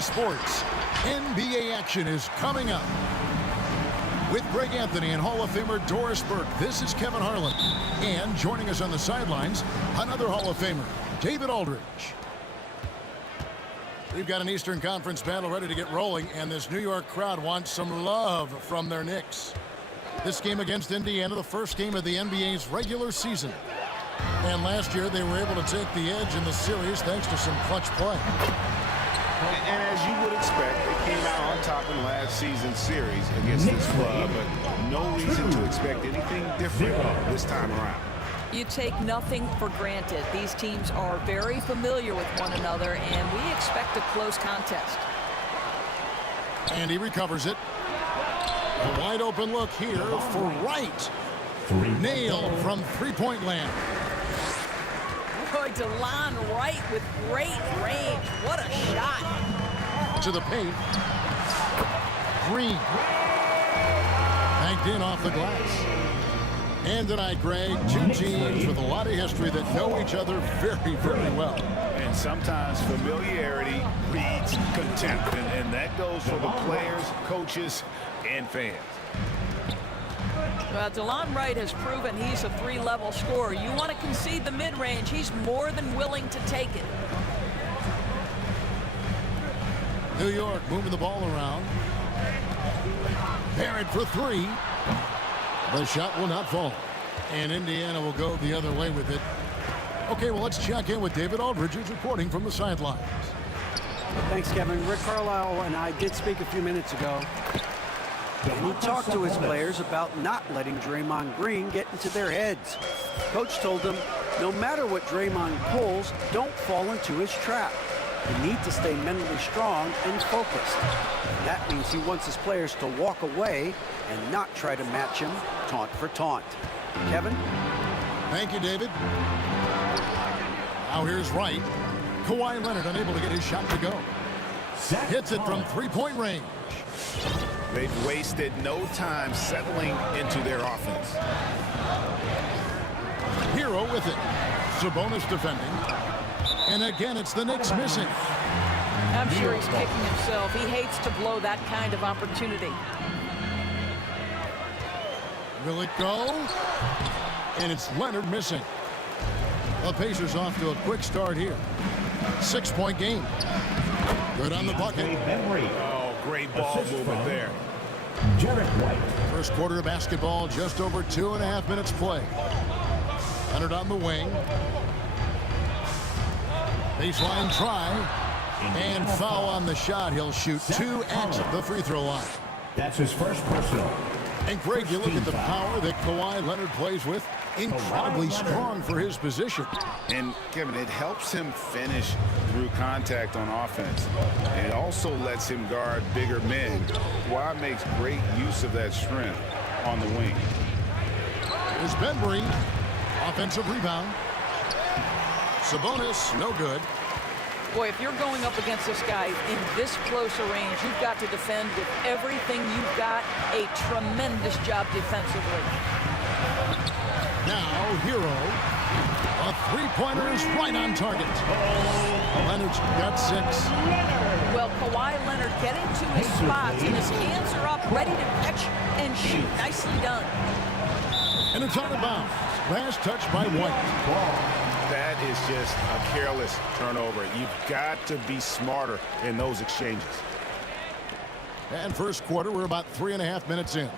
Sports, NBA action is coming up. With Greg Anthony and Hall of Famer Doris Burke, this is Kevin Harlan. And joining us on the sidelines, another Hall of Famer, David Aldridge. We've got an Eastern Conference battle ready to get rolling, and this New York crowd wants some love from their Knicks. This game against Indiana, the first game of the NBA's regular season. And last year, they were able to take the edge in the series thanks to some clutch play. And as you would expect, they came out on top in last season's series against this club, but no reason to expect anything different this time around. You take nothing for granted. These teams are very familiar with one another, and we expect a close contest. And he recovers it. A wide open look here for Wright. Nailed from three-point land. Boy, DeLon Wright with great range. What a shot. To the paint. Green. Banked in off the glass. And tonight, Greg, two teams with a lot of history that know each other very, very well. And sometimes familiarity breeds contempt, and that goes for the players, coaches, and fans. Well, DeLon Wright has proven he's a three-level scorer. You want to concede the mid-range, he's more than willing to take it. New York moving the ball around. Barrett for three. The shot will not fall. And Indiana will go the other way with it. Okay, well, let's check in with David Aldridge, who's reporting from the sidelines. Thanks, Kevin. Rick Carlisle and I did speak a few minutes ago. And he talked to his players about not letting Draymond Green get into their heads. Coach told them, no matter what Draymond pulls, don't fall into his trap. You need to stay mentally strong and focused. That means he wants his players to walk away and not try to match him taunt for taunt. Kevin? Thank you, David. Now here's Wright. Kawhi Leonard unable to get his shot to go. Hits it from three-point range. They've wasted no time settling into their offense. Hero with it. Sabonis defending. And again, it's the Knicks missing. I'm sure he's kicking himself. He hates to blow that kind of opportunity. Will it go? And it's Leonard missing. The Pacers off to a quick start here. 6-point game. Good on the bucket. Oh, great ball movement there. First quarter of basketball, just over 2.5 minutes play. Leonard on the wing. Baseline try. And foul on the shot. He'll shoot 2 at the free throw line. That's his first personal. And Greg, you look at the power that Kawhi Leonard plays with. Incredibly strong for his position. And, Kevin, it helps him finish through contact on offense. And it also lets him guard bigger men. Kawhi makes great use of that strength on the wing. Here's Benbury. Offensive rebound. Sabonis, no good. Boy, if you're going up against this guy in this close a range, you've got to defend with everything you've got. A tremendous job defensively. Now, Hero. A three-pointer is right on target. Leonard's got 6. Well, Kawhi Leonard getting to his spots, and his hands are up, ready to catch and shoot. Nicely done. And it's out of bounds. Last touch by White. That is just a careless turnover. You've got to be smarter in those exchanges. And first quarter, we're about 3.5 minutes in.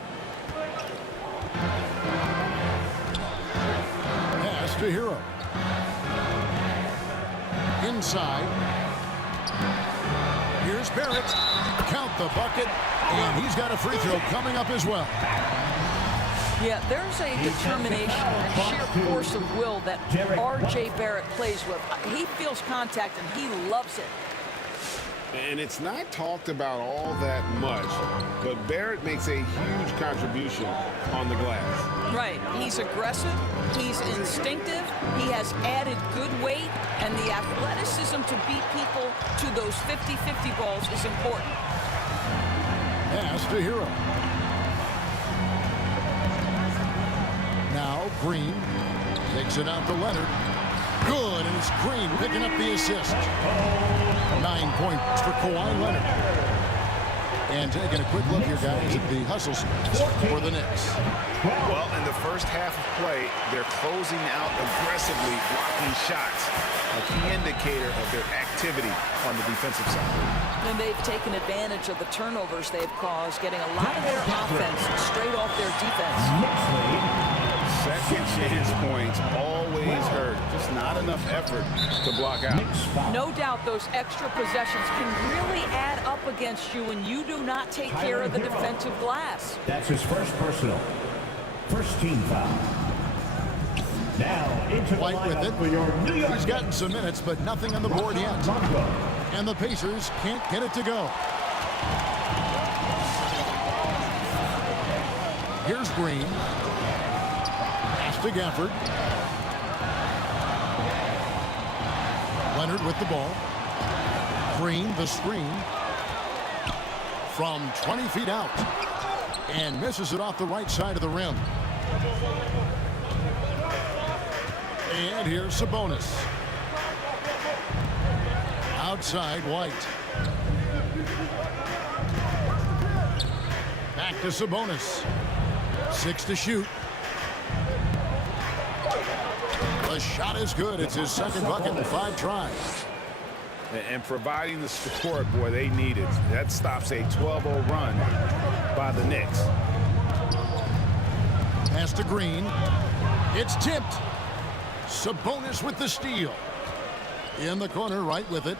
Pass to Hero. Inside. Here's Barrett. Count the bucket. And he's got a free throw coming up as well. Yeah, there's a determination and sheer force of will that R.J. Barrett plays with. He feels contact, and he loves it. And it's not talked about all that much, but Barrett makes a huge contribution on the glass. Right. He's aggressive. He's instinctive. He has added good weight, and the athleticism to beat people to those 50-50 balls is important. Pass to Hero. Now Green takes it out to Leonard. Good, and it's Green picking up the assist. 9 points for Kawhi Leonard. And taking a quick look here, guys, at the hustle for the Knicks. Well, in the first half of play, they're closing out aggressively, blocking shots. A key indicator of their activity on the defensive side. And they've taken advantage of the turnovers they've caused, getting a lot of their offense straight off their defense. Second chance points always hurt. Just not enough effort to block out. No doubt those extra possessions can really add up against you when you do not take care of the defensive glass. That's his first personal. First team foul. Now into the White with lineup it. for your New York He's gotten some minutes, but nothing on the board yet. And the Pacers can't get it to go. Here's Green. Pass to Gafford. Leonard with the ball. Green, the screen. From 20 feet out. And misses it off the right side of the rim. And here's Sabonis. Outside, White. Back to Sabonis. 6 to shoot. The shot is good. It's his second bucket in 5 tries. And providing the support, boy, they need it. That stops a 12-0 run by the Knicks. Pass to Green. It's tipped. Sabonis with the steal. In the corner, right with it.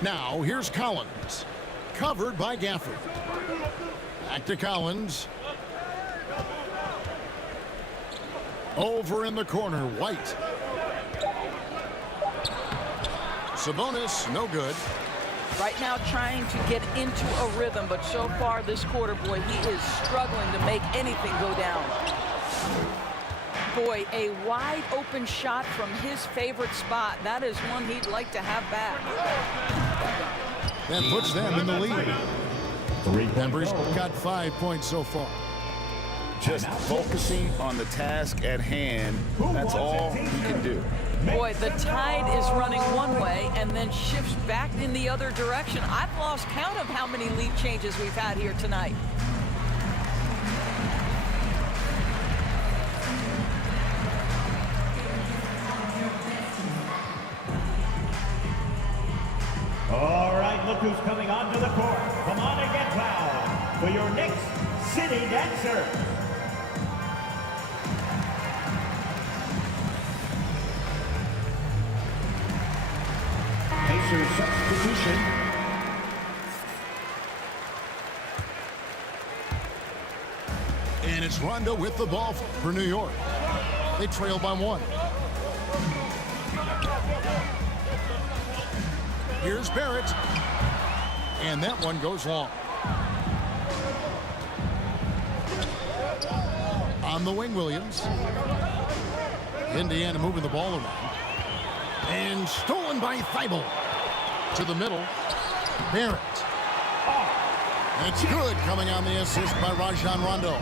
Now, here's Collins. Covered by Gafford. Back to Collins. Over in the corner, White. Sabonis, no good. Right now trying to get into a rhythm, but so far this quarter, boy, he is struggling to make anything go down. Boy, a wide open shot from his favorite spot. That is one he'd like to have back. That puts them in the lead. Denver's got 5 points so far. Just focusing on the task at hand, that's all you can do. Boy, the tide is running one way and then shifts back in the other direction. I've lost count of how many lead changes we've had here tonight. All right, look who's coming onto the court. Come on and get fouled for your Knicks City Dancer. Pacers substitution. And it's Rondo with the ball for New York. They trail by 1. Here's Barrett. And that one goes long. On the wing, Williams. Indiana moving the ball around. And stolen by Thibault. To the middle. Barrett. It's good, coming on the assist by Rajon Rondo.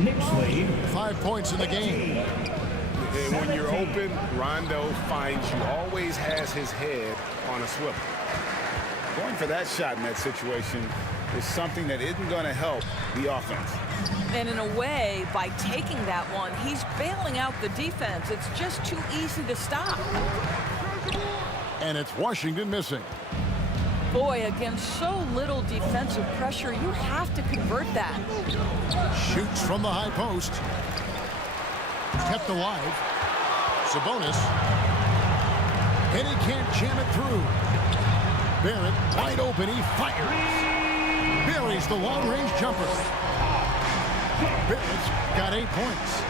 Knicks lead. 5 points in the game. And when you're open, Rondo finds you, always has his head on a swivel. Going for that shot in that situation is something that isn't going to help the offense. And in a way, by taking that one, he's bailing out the defense. It's just too easy to stop. And it's Washington missing. Boy, against so little defensive pressure, you have to convert that. Shoots from the high post. Kept alive. Sabonis. And he can't jam it through. Barrett wide open. He fires. Buries the long-range jumper. Barrett's got 8 points.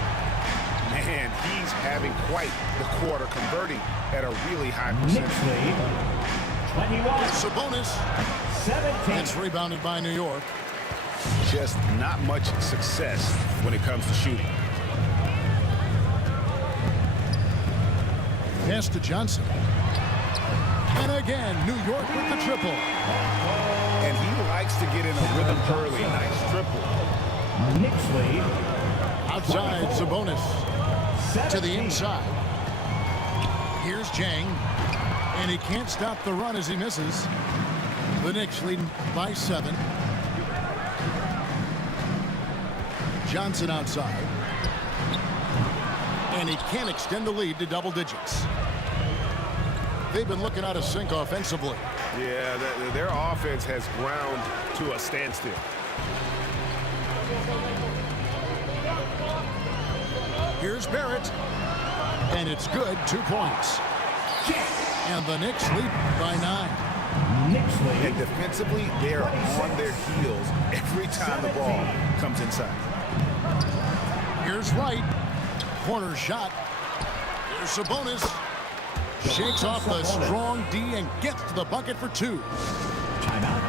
Man, he's having quite the quarter, converting at a really high percentage. Knicks lead. 21. Sabonis. 17. It's rebounded by New York. Just not much success when it comes to shooting. Pass to Johnson. And again, New York with the triple. And he likes to get in a rhythm early. Nice triple. Knicks lead. Outside, Sabonis. To the 17. inside. Here's Jang. And he can't stop the run as he misses. The Knicks lead by 7. Johnson outside. And he can't extend the lead to double digits. They've been looking out of sync offensively. Yeah, their offense has ground to a standstill. Here's Barrett. And it's good, 2 points. And the Knicks lead by 9. Knicks lead. And defensively, they're on their heels every time the ball comes inside. Here's Wright. Corner shot. Here's Sabonis. Shakes off the strong D and gets to the bucket for 2.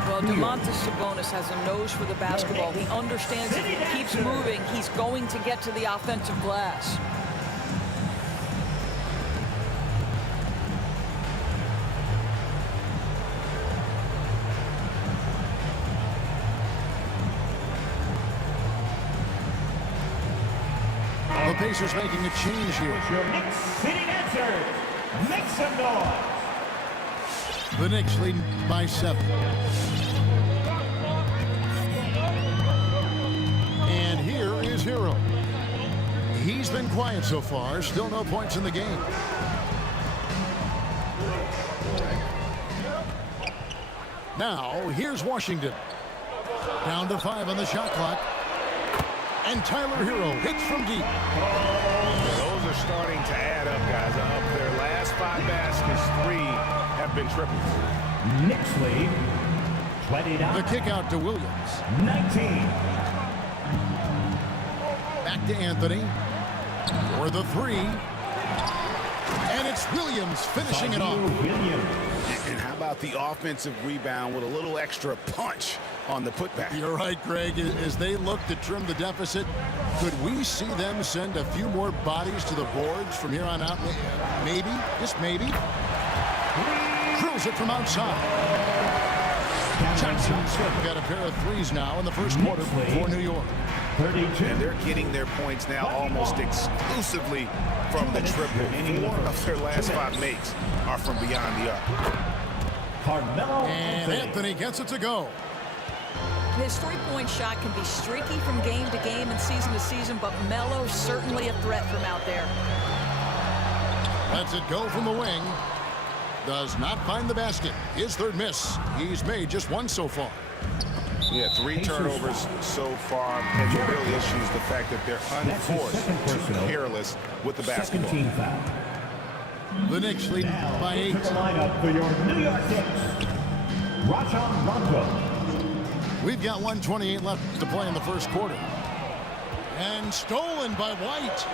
Well, Domantas Sabonis has a nose for the basketball. He understands if he keeps moving, he's going to get to the offensive glass. The Pacers making a change here. Your Knicks sitting answers. Make some noise. The Knicks lead by 7. And here is Hero. He's been quiet so far. Still no points in the game. Now, here's Washington. Down to 5 on the shot clock. And Tyler Hero hits from deep. Those are starting to add up, guys. Of their last 5 baskets, 3 have been triples. Knicks lead. 29. The kick out to Williams. 19. Back to Anthony. For the 3. And it's Williams finishing it off. Williams. And how about the offensive rebound with a little extra punch on the putback? You're right, Greg. As they look to trim the deficit, could we see them send a few more bodies to the boards from here on out? Maybe, just maybe. Drills it from outside. Johnson's got a pair of 3s now in the first quarter for New York. 32. And they're getting their points now almost exclusively from the triple. 4 of their last 5 makes are from beyond the arc. Carmelo And Anthony gets it to go. His three-point shot can be streaky from game to game and season to season, but Melo's certainly a threat from out there. Lets it go from the wing. Does not find the basket. His 3rd miss. He's made just 1 so far. Yeah, 3 turnovers so far, and the real issue is the fact that they're unforced, too careless with the basketball. 2nd team foul. The Knicks lead by 8. Into the lineup for your New York Knicks. Rajon Rondo. We've got 1:28 left to play in the first quarter. And stolen by White.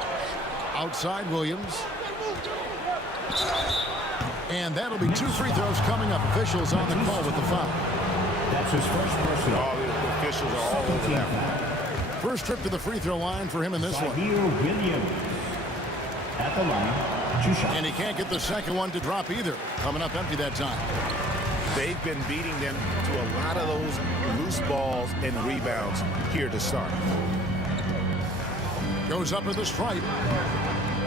Outside Williams. And that'll be 2 free throws coming up. Officials on the call with the foul. That's his first personal. All the officials are all over that one. First trip to the free throw line for him in this one. Williams at the line. 2 shots. And he can't get the second one to drop either. Coming up empty that time. They've been beating them to a lot of those loose balls and rebounds here to start. Goes up at the stripe.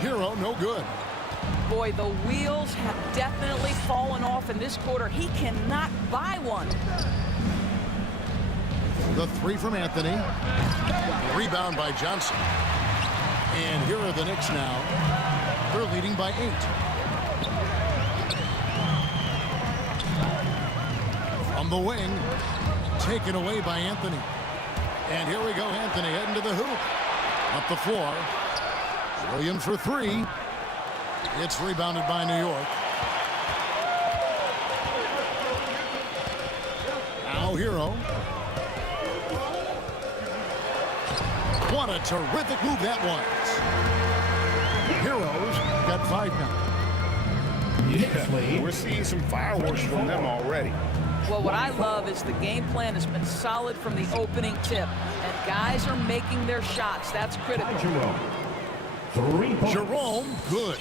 Hero, no good. Boy, the wheels have definitely fallen off in this quarter. He cannot buy one. The three from Anthony. Rebound by Johnson. And here are the Knicks now. They're leading by 8. From the wing. Taken away by Anthony. And here we go, Anthony heading to the hoop. Up the floor. Williams for 3. It's rebounded by New York. Now Hero. What a terrific move that was. Heroes got 5 now. Yeah, we're seeing some fireworks from them already. Well, what I love is the game plan has been solid from the opening tip. And guys are making their shots. That's critical. Jerome. 3 points. Jerome, good.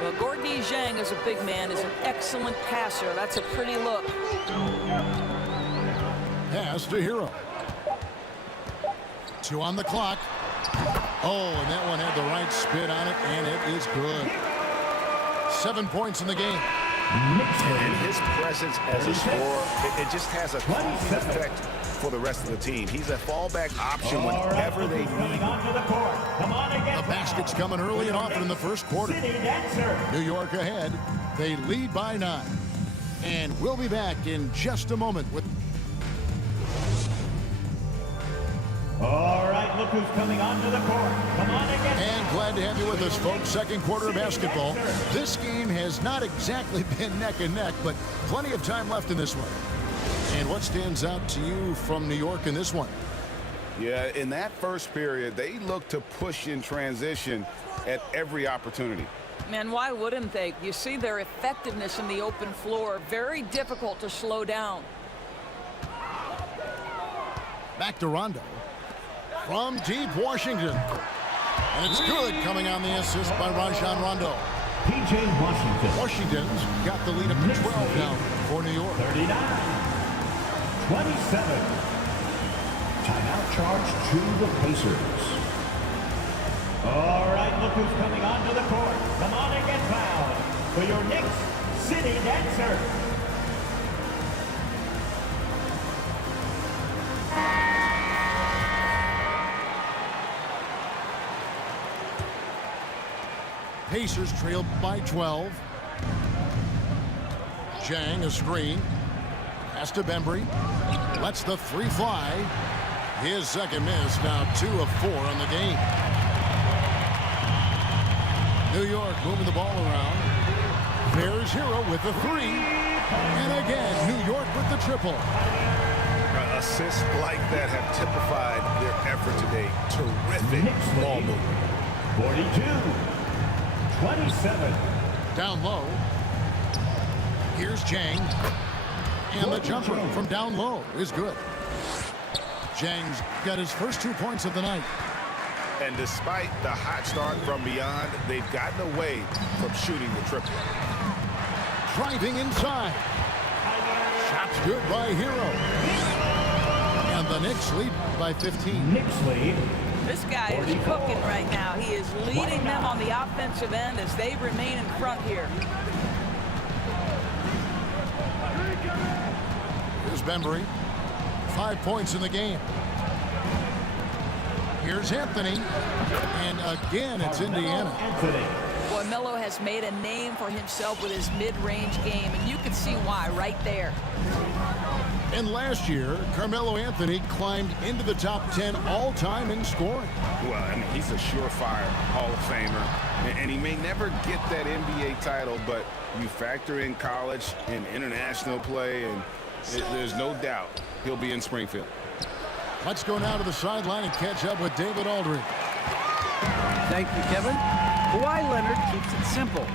Well, Gorgui Zhang, as a big man, is an excellent passer. That's a pretty look. Pass to Hero. 2 on the clock. Oh, and that one had the right spin on it, and it is good. 7 points in the game. And his presence as a scorer, it just has a calming effect for the rest of the team. He's a fallback option whenever they need him. The basket's coming early and often in the first quarter. New York ahead. They lead by 9. And we'll be back in just a moment with... All right, look who's coming onto the court. Come on again. And glad to have you with us, folks. Second quarter of basketball. This game has not exactly been neck and neck, but plenty of time left in this one. And what stands out to you from New York in this one? Yeah, in that first period, they looked to push in transition at every opportunity. Man, why wouldn't they? You see their effectiveness in the open floor. Very difficult to slow down. Back to Rondo. From deep Washington. And it's good, coming on the assist by Rajon Rondo. P.J. Washington. Washington's got the lead up to 12 now for New York. 39. 27. Timeout charge to the Pacers. All right, look who's coming onto the court. Come on and get fouled for your Knicks City Dancer. Pacers trailed by 12. Zhang, a screen. Pass to Bembry. Lets the 3 fly. His second miss, now 2 of 4 on the game. New York moving the ball around. There's Hero with the 3. And again, New York with the triple. Assists like that have typified their effort today. Terrific ball movement. 42. 27. Down low. Here's Zhang. And the jumper from down low is good. Zhang's got his first 2 points of the night. And despite the hot start from beyond, they've gotten away from shooting the triple. Driving inside. Shot's good by Hero. And the Knicks lead by 15. Knicks lead. This guy is cooking right now. He is leading them on the offensive end as they remain in front here. Here's Bembry. 5 points in the game. Here's Anthony. And again, it's Indiana. Boy, Melo has made a name for himself with his mid-range game, and you can see why right there. And last year, Carmelo Anthony climbed into the top 10 all-time in scoring. Well, I mean, he's a surefire Hall of Famer, and he may never get that NBA title, but you factor in college and international play, and there's no doubt he'll be in Springfield. Let's go now to the sideline and catch up with David Aldridge. Thank you, Kevin. Kawhi Leonard keeps it simple.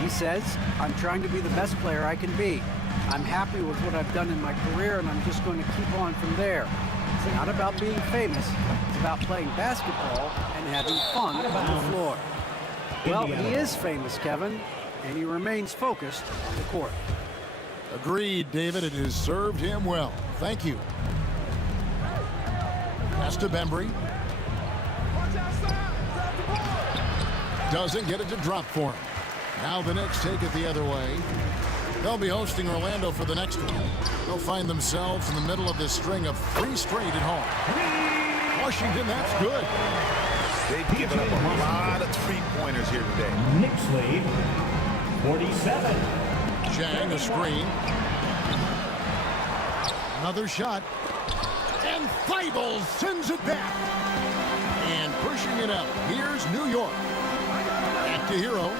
He says, I'm trying to be the best player I can be. I'm happy with what I've done in my career, and I'm just going to keep on from there. It's not about being famous. It's about playing basketball and having fun on the floor. Well, he is famous, Kevin, and he remains focused on the court. Agreed, David. It has served him well. Thank you. Pass to Bembry. Doesn't get it to drop for him. Now the Knicks take it the other way. They'll be hosting Orlando for the next one. They'll find themselves in the middle of this string of 3 straight at home. Washington, that's good. They've given up a lot of three-pointers here today. Knicks lead, 47. Jang, a screen. Another shot. And Thibault sends it back. And pushing it up. Here's New York. Back to Hero.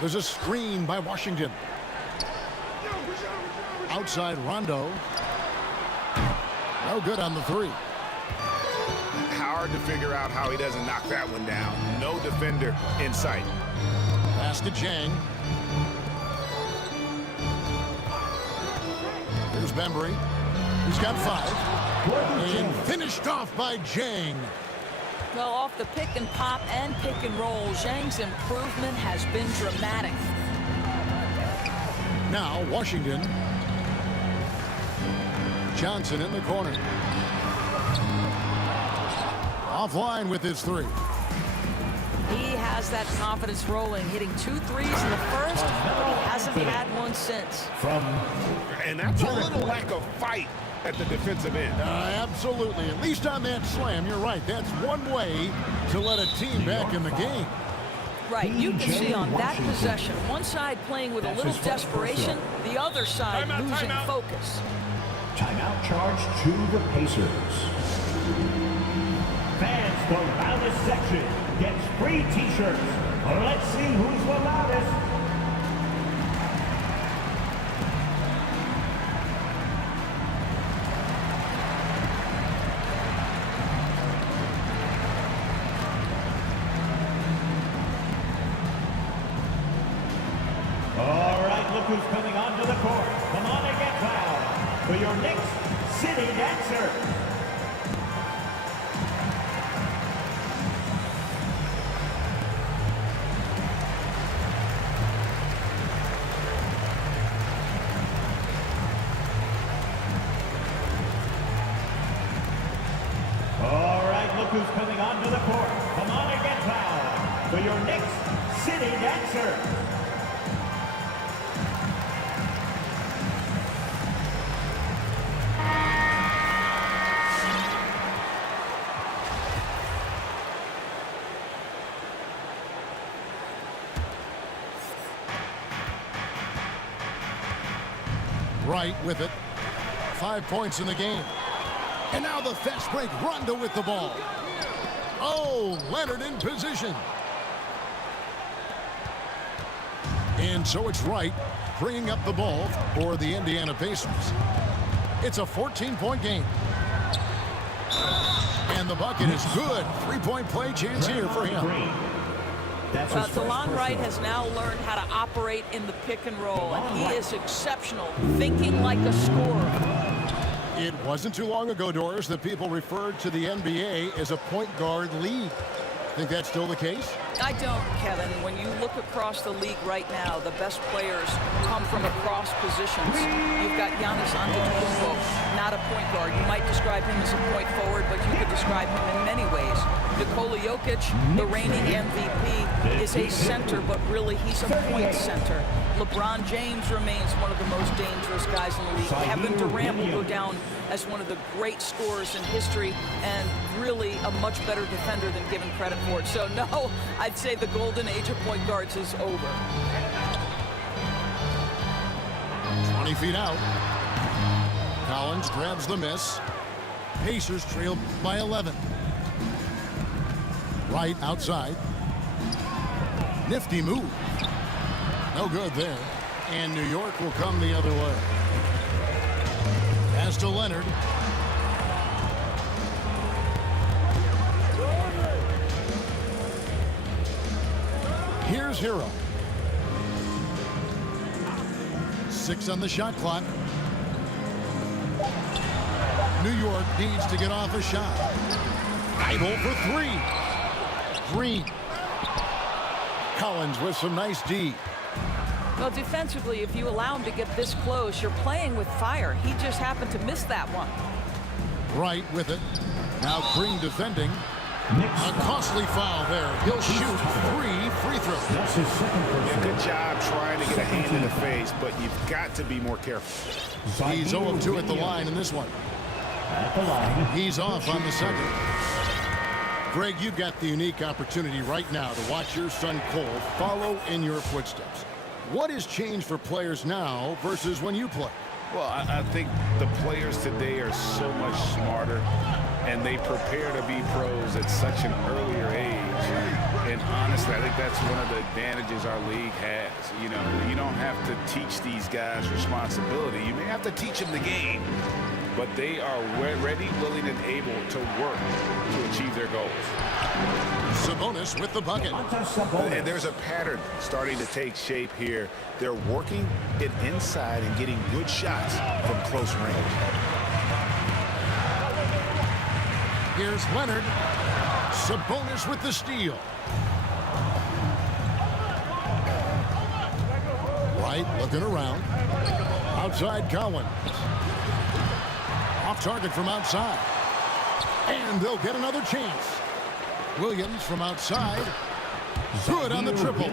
There's a screen by Washington. Outside Rondo. No good on the 3. Hard to figure out how he doesn't knock that one down. No defender in sight. Pass to Jang. Here's Bembry. He's got 5. And finished off by Jang. Well, off the pick and pop and pick and roll, Zhang's improvement has been dramatic. Now Washington. Johnson in the corner. Offline with his 3. He has that confidence rolling, hitting 2 threes in the first, but he hasn't had one since. And that's a little lack of fight at the defensive end. Absolutely. At least on that slam, you're right. That's one way to let a team back in the game. Right, you can see on that possession, one side playing with a little desperation, the other side losing focus. Timeout charge to the Pacers. Fans, the loudest section gets free t-shirts. Let's see who's the loudest. All right, look who's coming onto the court. Come on and get fouled for your Knicks City Dancer. All right, look who's coming onto the court. Come on and get fouled for your Knicks City Dancer. Right with it. 5 points in the game. And now the fast break. Rondo with the ball. Oh, Leonard in position. And so it's Wright bringing up the ball for the Indiana Pacers. It's a 14-point game. And the bucket is good. 3-point play chance here for him. DeLon Wright has now learned how to operate in the pick and roll, and he is exceptional, thinking like a scorer. It wasn't too long ago, Doris, that people referred to the NBA as a point guard league. Think that's still the case? I don't, Kevin. When you look across the league right now, the best players come from across positions. You've got Giannis Antetokounmpo, not a point guard. You might describe him as a point forward, but you could describe him in many ways. Nikola Jokic, the reigning MVP, is a center, but really he's a point center. LeBron James remains one of the most dangerous guys in the league. Kevin Durant will go down as one of the great scorers in history and really a much better defender than given credit for it. So no, I'd say the golden age of point guards is over. 20 feet out. Collins grabs the miss. Pacers trail by 11. Right outside. Nifty move. No good there. And New York will come the other way. Pass to Leonard. Here's Hero. 6 on the shot clock. New York needs to get off a shot. Idle for 3. Green. Collins with some nice D. Well, defensively, if you allow him to get this close, you're playing with fire. He just happened to miss that one. Right with it. Now Green defending. Next A costly foul there. He'll shoot 3 free throws. That's his second Yeah, good personal. job trying to get a hand in the face, but you've got to be more careful. He's 0-2 at the line in this one. At the line. He's off on the second. Greg, you've got the unique opportunity right now to watch your son Cole follow in your footsteps. What has changed for players now versus when you played? Well, I think the players today are so much smarter, and they prepare to be pros at such an earlier age. And honestly, I think that's one of the advantages our league has. You know, you don't have to teach these guys responsibility. You may have to teach them the game, but they are ready, willing, and able to work to achieve their goals. Sabonis with the bucket. And there's a pattern starting to take shape here. They're working it inside and getting good shots from close range. Here's Leonard. Sabonis with the steal. Wright looking around. Outside Collins. Off target from outside. And they'll get another chance. Williams from outside. Good on the triple.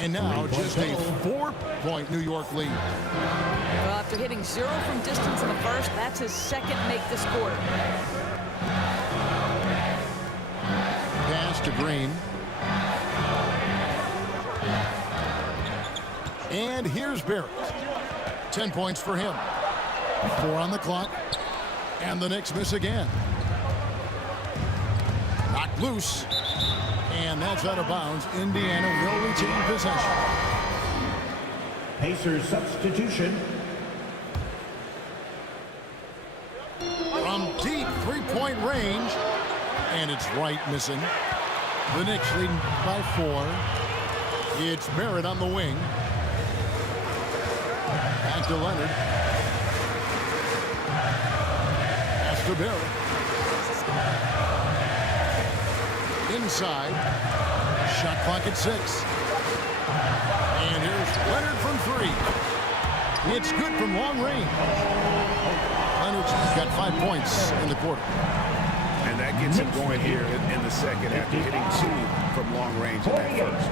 And now just a 4-point New York lead. Well, after hitting 0 from distance in the first, that's his second make this quarter. Pass to Green. And here's Barrett. 10 points for him. 4 on the clock. And the Knicks miss again. Knocked loose. And that's out of bounds. Indiana will retain possession. Pacers substitution. From deep three-point range. And it's Wright missing. The Knicks leading by 4. It's Barrett on the wing. Back to Leonard. Pass to Barrett. Inside. Shot clock at 6. And here's Leonard from 3. It's good from long range. Leonard's got 5 points in the quarter. And that gets him going here in the second after hitting 2 from long range in that first.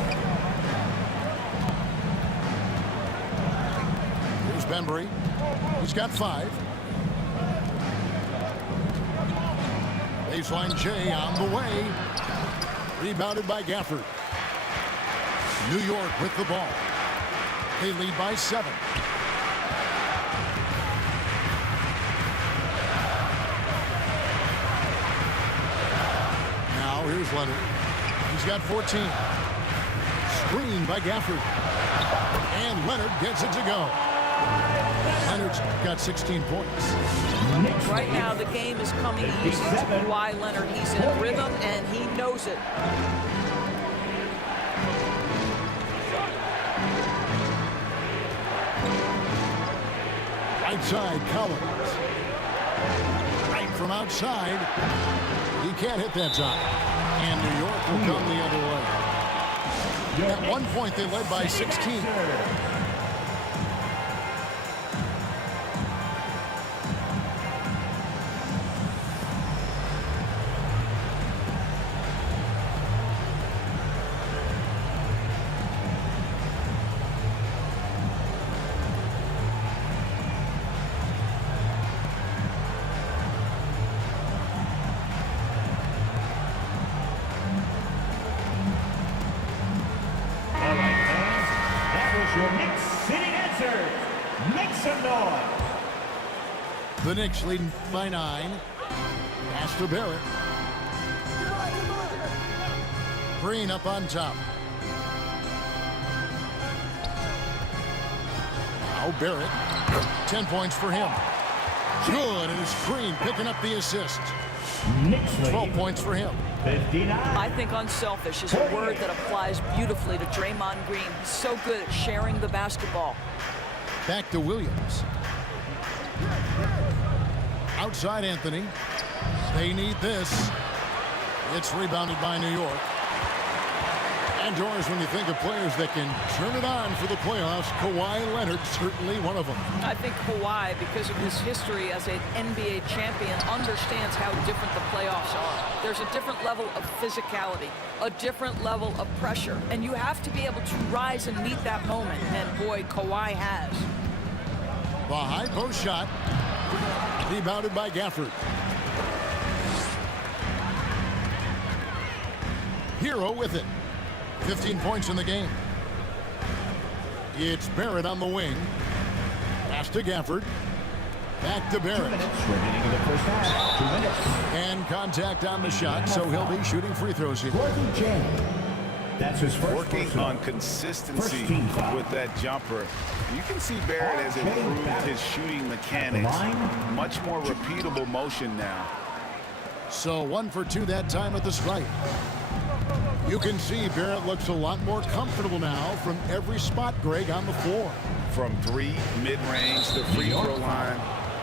Here's Bembry. He's got 5. Baseline J on the way. Rebounded by Gafford. New York with the ball. They lead by 7. Now here's Leonard. He's got 14. Screened by Gafford. And Leonard gets it to go. Leonard's got 16 points. Right now, the game is coming easy to Kawhi Leonard. He's in rhythm, and he knows it. Right side, Collins. Right from outside. He can't hit that time. And New York will come the other way. At one point, they led by 16. Your Knicks sitting answers. Make some noise. The Knicks leading by 9. Pass to Barrett. Green up on top. Now Barrett. 10 points for him. Good, and it's Green picking up the assist. 12 points for him. 59. I think unselfish is a word that applies beautifully to Draymond Green. He's so good at sharing the basketball. Back to Williams. Outside Anthony. They need this. It's rebounded by New York. And Doris, when you think of players that can turn it on for the playoffs, Kawhi Leonard certainly one of them. I think Kawhi, because of his history as an NBA champion, understands how different the playoffs are. There's a different level of physicality, a different level of pressure, and you have to be able to rise and meet that moment, and boy, Kawhi has. The high post shot, rebounded by Gafford. Hero with it. 15 points in the game. It's Barrett on the wing. Pass to Gafford. Back to Barrett. 2 minutes remaining in the first half. 2 minutes. And contact on the shot, so he'll be shooting free throws here. Gordon Jang. That's his first Working personal. on consistency First team foul. with that jumper. You can see Barrett has improved his shooting mechanics. Much more repeatable motion now. So 1 for 2 that time at the stripe. You can see Barrett looks a lot more comfortable now from every spot, Greg, on the floor. From 3, mid-range, the free throw line.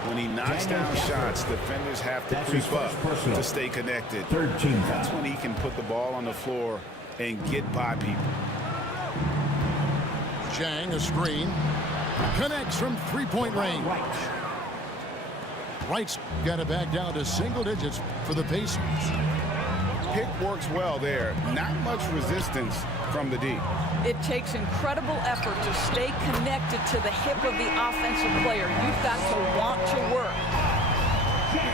When he knocks down shots, defenders have to creep up to stay connected. Third team foul. That's when he can put the ball on the floor and get by people. Jang, a screen. Connects from three-point range. Wright's got it back down to single digits for the Pacers. Pick works well there. Not much resistance from the D. It takes incredible effort to stay connected to the hip of the offensive player. You've got to want to work.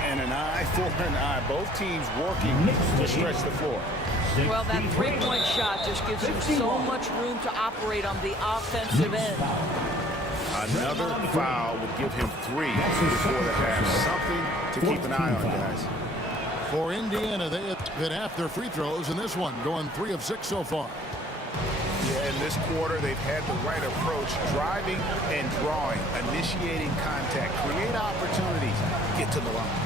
And an eye for an eye. Both teams working to stretch the floor. Well, that three-point shot just gives him so much room to operate on the offensive end. Another foul would give him 3 before the half. Something to keep an eye on, guys. For Indiana, they have hit half their free throws in this one, going 3 of 6 so far. Yeah, in this quarter, they've had the right approach, driving and drawing, initiating contact, create opportunities, get to the line.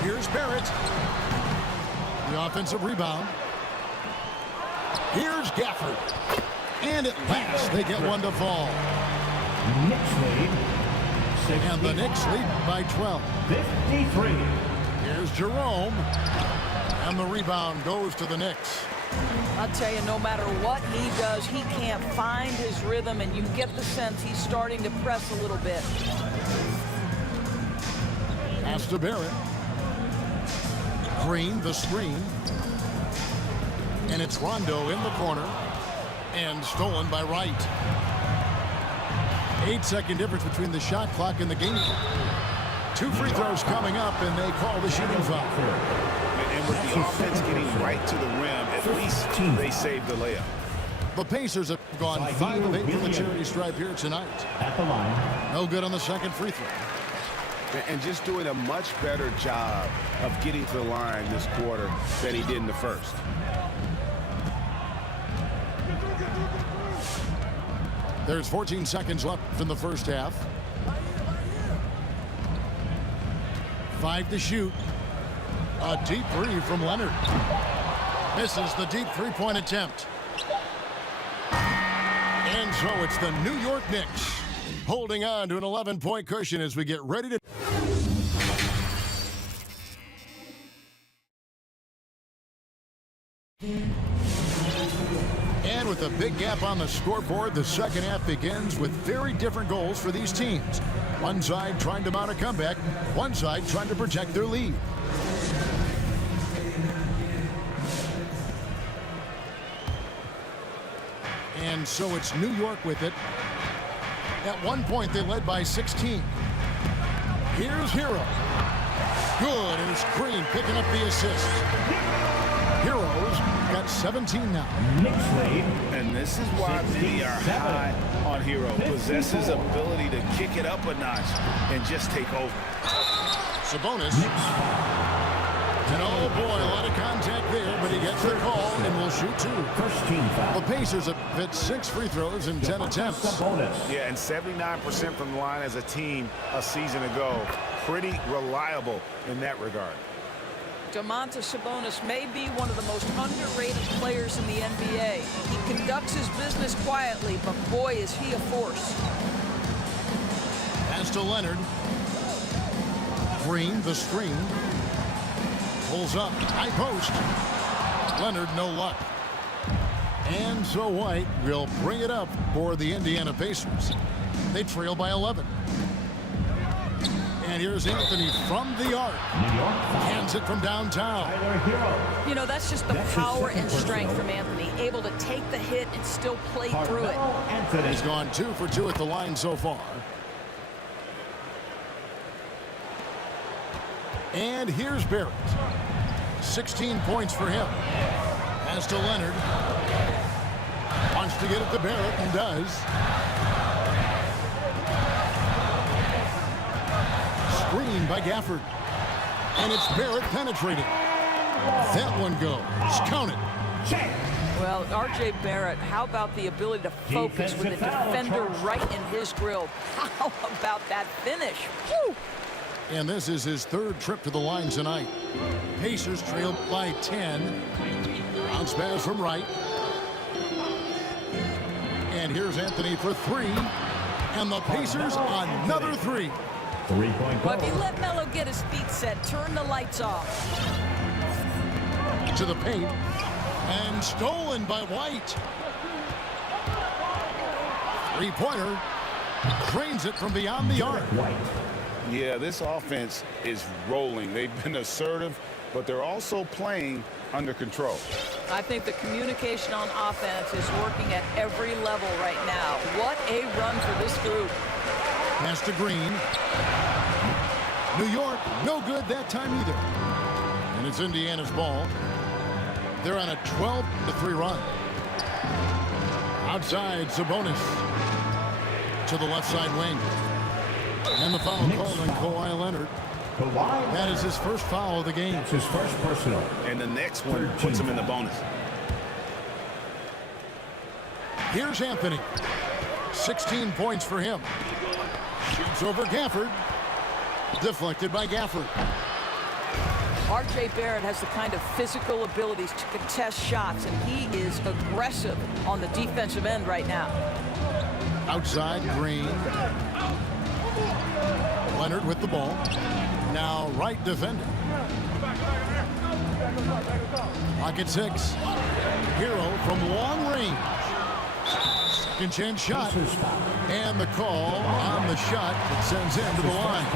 Here's Barrett. The offensive rebound. Here's Gafford. And at last, they get one to fall. Knicks lead. And the Knicks lead by 12. 53. Here's Jerome. And the rebound goes to the Knicks. I'll tell you, no matter what he does, he can't find his rhythm, and you get the sense he's starting to press a little bit. Pass to Barrett. Green, the screen. And it's Rondo in the corner. And stolen by Wright. 8-second difference between the shot clock and the game clock. 2 free throws coming up, and they call the shooting foul. And with the offense getting right to the rim, at least they saved the layup. The Pacers have gone 5 of 8 from the charity stripe here tonight. At the line. No good on the second free throw. And just doing a much better job of getting to the line this quarter than he did in the first. There's 14 seconds left in the first half. 5 to shoot. A deep 3 from Leonard. Misses the deep 3-point attempt. And so it's the New York Knicks holding on to an 11-point cushion as we get ready to... And with a big gap on the scoreboard, the second half begins with very different goals for these teams. One side trying to mount a comeback, one side trying to protect their lead. And so it's New York with it. At one point, they led by 16. Here's Hero. Good, and it's Green picking up the assist. Heroes got 17 now. Knicks lead. And this is why many are high on Hero. Possesses ability to kick it up a notch and just take over. Sabonis. And oh boy, a lot of contact there, but he gets the call and will shoot 2. First team foul. The Pacers have hit 6 free throws in 10 attempts. Sabonis. Yeah, and 79% from the line as a team a season ago. Pretty reliable in that regard. Domantas Sabonis may be one of the most underrated players in the NBA. He conducts his business quietly, but boy, is he a force. Pass to Leonard. Green, the screen. Pulls up, high post. Leonard, no luck. And so White will bring it up for the Indiana Pacers. They trail by 11. And here's Anthony from the arc. Hands it from downtown. You know, that's just the power and strength from Anthony. Able to take the hit and still play through it. He's gone 2 for 2 at the line so far. And here's Barrett. 16 points for him. Pass to Leonard. Wants to get it to Barrett and does. Screen by Gafford. And it's Barrett penetrating. That one goes. Count it. Well, R.J. Barrett, how about the ability to focus with the defender right in his grill? How about that finish? Woo! And this is his 3rd trip to the line tonight. Pacers trail by 10. Bounce pass from Wright. And here's Anthony for 3. And the Pacers another 3. Three-point Well, if you let Melo get his feet set, turn the lights off. To the paint. And stolen by White. 3-pointer. Drains it from beyond the arc. Yeah, this offense is rolling. They've been assertive, but they're also playing under control. I think the communication on offense is working at every level right now. What a run for this group. Pass to Green. New York, no good that time either. And it's Indiana's ball. They're on a 12-3 run. Outside, Sabonis. To the left side wing. And the foul called on Kawhi Leonard. That is his first foul of the game. That's his first personal. And the next one puts him in the bonus. Here's Anthony. 16 points for him. Shoots over Gafford. Deflected by Gafford. R.J. Barrett has the kind of physical abilities to contest shots, and he is aggressive on the defensive end right now. Outside, Green. Leonard with the ball. Now Wright defending. Clock at 6. Hero from long range. Second chance shot. And the call on the shot that sends him to the line.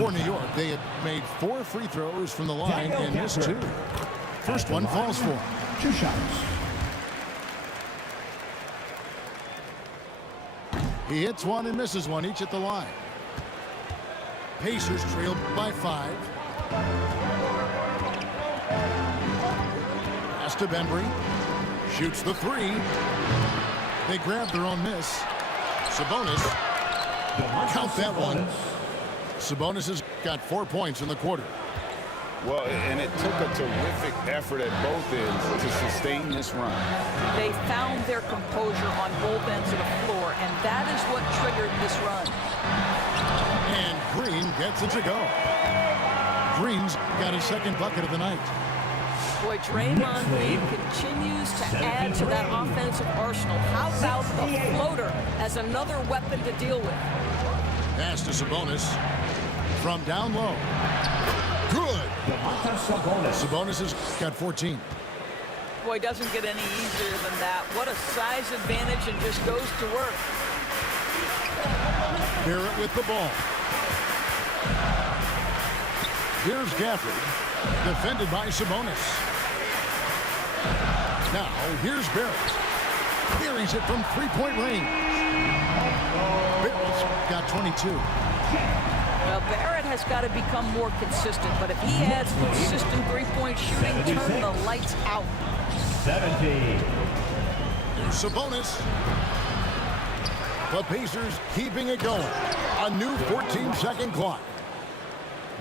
For New York, they had made 4 free throws from the line and missed 2. First one falls for him. 2 shots. He hits one and misses one, each at the line. Pacers trail by 5. Pass to Bembry. Shoots the 3. They grab their own miss. Sabonis. Count that one. Sabonis has got 4 points in the quarter. Well, and it took a terrific effort at both ends to sustain this run. They found their composure on both ends of the floor, and that is what triggered this run. And Green gets it to go. Green's got his 2nd bucket of the night. Boy, Draymond Green continues to add to that offensive arsenal. How about the floater as another weapon to deal with? Pass to Sabonis from down low. Good. Sabonis has got 14. Boy, doesn't get any easier than that. What a size advantage, and just goes to work. Barrett with the ball. Here's Gafford, defended by Sabonis. Now, here's Barrett. Carries it from 3-point range. Barrett's got 22. Well, Barrett has got to become more consistent, but if he adds consistent 3-point shooting, turn the lights out. 17. Here's Sabonis. The Pacers keeping it going. A new 14-second clock.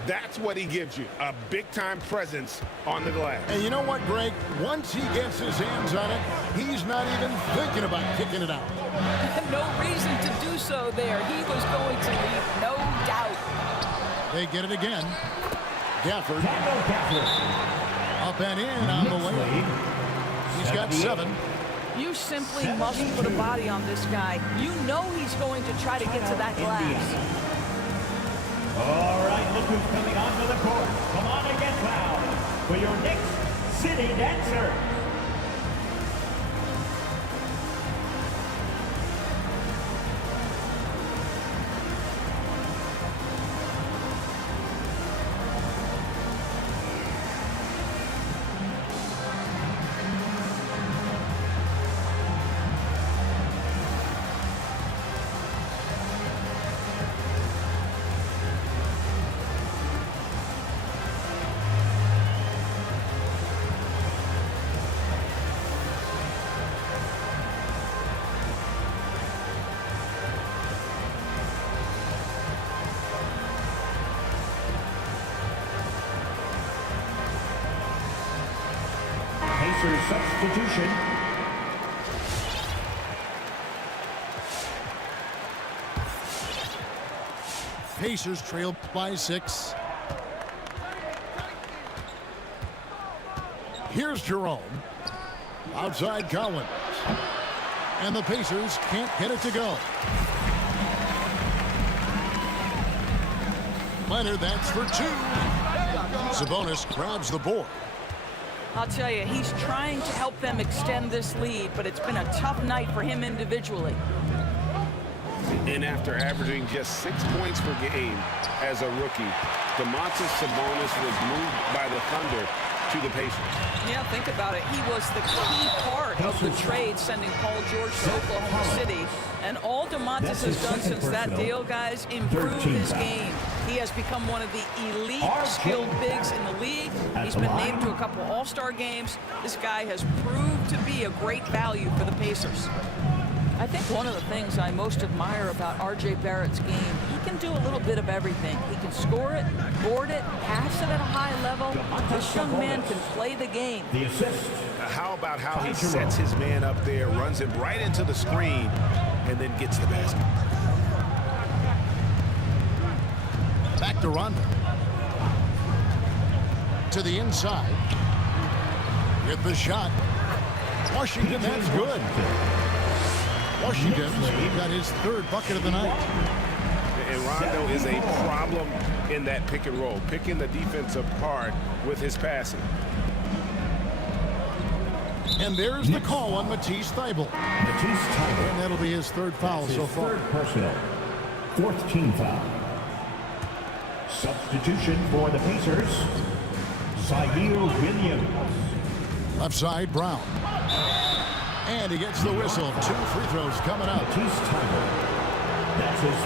That's what he gives you, a big-time presence on the glass. And you know what, Greg? Once he gets his hands on it, he's not even thinking about kicking it out. No reason to do so there. He was going to leave, no doubt. They get it again. Gafford. Up and in on the lane. He's got 7. You simply must put a body on this guy. You know he's going to try to get to that glass. All right, look who's coming onto the court. Come on and get fouled for your Knicks City Dancer. Pacers substitution. Pacers trail by 6. Here's Jerome. Outside Collins. And the Pacers can't get it to go. Leonard, that's for 2. Sabonis grabs the board. I'll tell you, he's trying to help them extend this lead, but it's been a tough night for him individually. And after averaging just 6 points per game as a rookie, Domantas Sabonis was moved by the Thunder to the Pacers. Yeah, think about it. He was the key part of the trade sending Paul George to Oklahoma City. And all Domantas has done since that deal, guys, improve his game. He has become one of the elite skilled bigs in the league. He's been named to a couple All-Star games. This guy has proved to be a great value for the Pacers. I think one of the things I most admire about R.J. Barrett's game, he can do a little bit of everything. He can score it, board it, pass it at a high level. This young man can play the game. The assist. How about how he sets his man up there, runs him right into the screen, and then gets the basket. Back to Rondo. To the inside. With the shot. Washington, that's good. Washington's got his 3rd bucket of the night. And Rondo is a problem in that pick and roll, picking the defense apart with his passing. And there's the call on Matisse Thybulle. And that'll be his 3rd foul so far. 3rd personal. 4th team foul. Substitution for the Pacers. Zaire Williams. Left side, Brown. And he gets the whistle. 2 free throws coming up.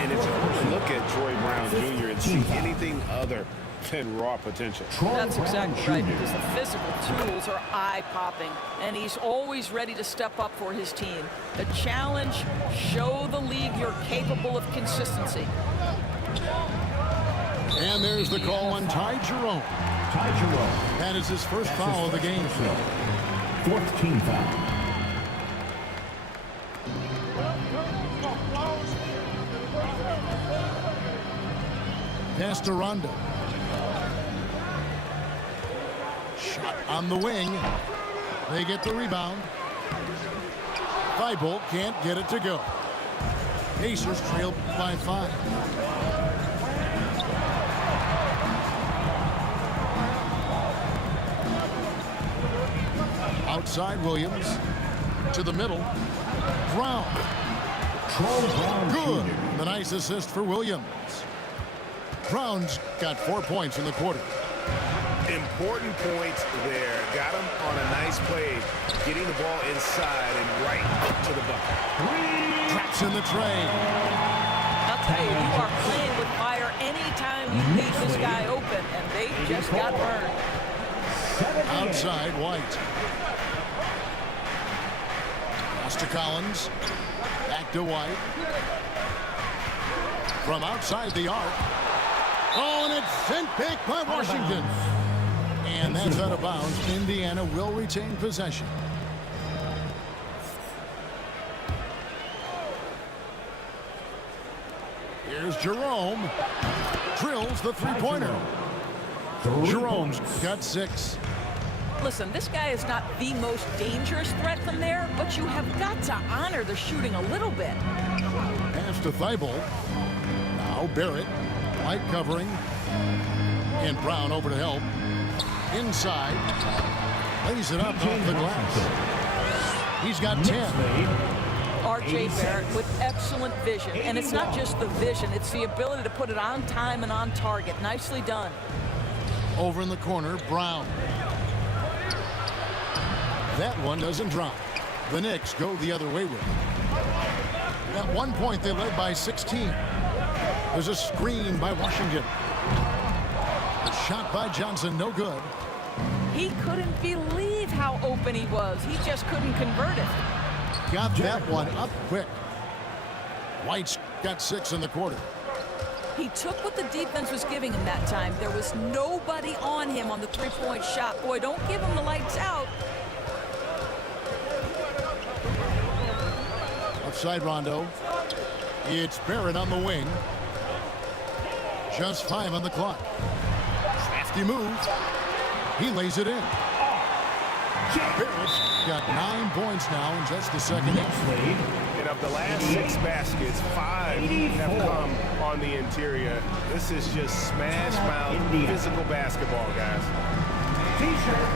And it's a look at Troy Brown Jr. and see anything other than raw potential. That's exactly right, because the physical tools are eye-popping, and he's always ready to step up for his team. The challenge, show the league you're capable of consistency. And there's the call on Ty Jerome. That is his 1st foul of the game. 4th team foul. Pass to Rondo. Shot on the wing. They get the rebound. Thybulle can't get it to go. Pacers trail by 5. Outside Williams. To the middle. Brown. Good. The nice assist for Williams. Brown's got 4 points in the quarter. Important points there. Got him on a nice play, getting the ball inside and right up to the bucket. Traps in the tray. I'll tell you, you are playing with fire anytime you leave this guy open, and they just got burned. Outside White. Pass to Collins. Back to White. From outside the arc. Oh, and it's sent back by Washington. And that's out of bounds. Indiana will retain possession. Here's Jerome. Drills the three-pointer. Jerome's got 6. Listen, this guy is not the most dangerous threat from there, but you have got to honor the shooting a little bit. Pass to Thybulle. Now Barrett. Light covering. And Brown over to help. Inside. Lays it up off the glass. He's got 10. R.J. Barrett with excellent vision. And it's not just the vision. It's the ability to put it on time and on target. Nicely done. Over in the corner, Brown. That one doesn't drop. The Knicks go the other way with it. At one point, they led by 16. There's a screen by Washington. A shot by Johnson, no good. He couldn't believe how open he was. He just couldn't convert it. Got that one up quick. White's got 6 in the quarter. He took what the defense was giving him that time. There was nobody on him on the three-point shot. Boy, don't give him the lights out. Outside Rondo. It's Barrett on the wing. Just 5 on the clock. Crafty move. He lays it in. Barrett's got 9 points now in just the second half. And of the last 6 baskets, 5 have come on the interior. This is just smash mouth physical basketball, guys. T-shirt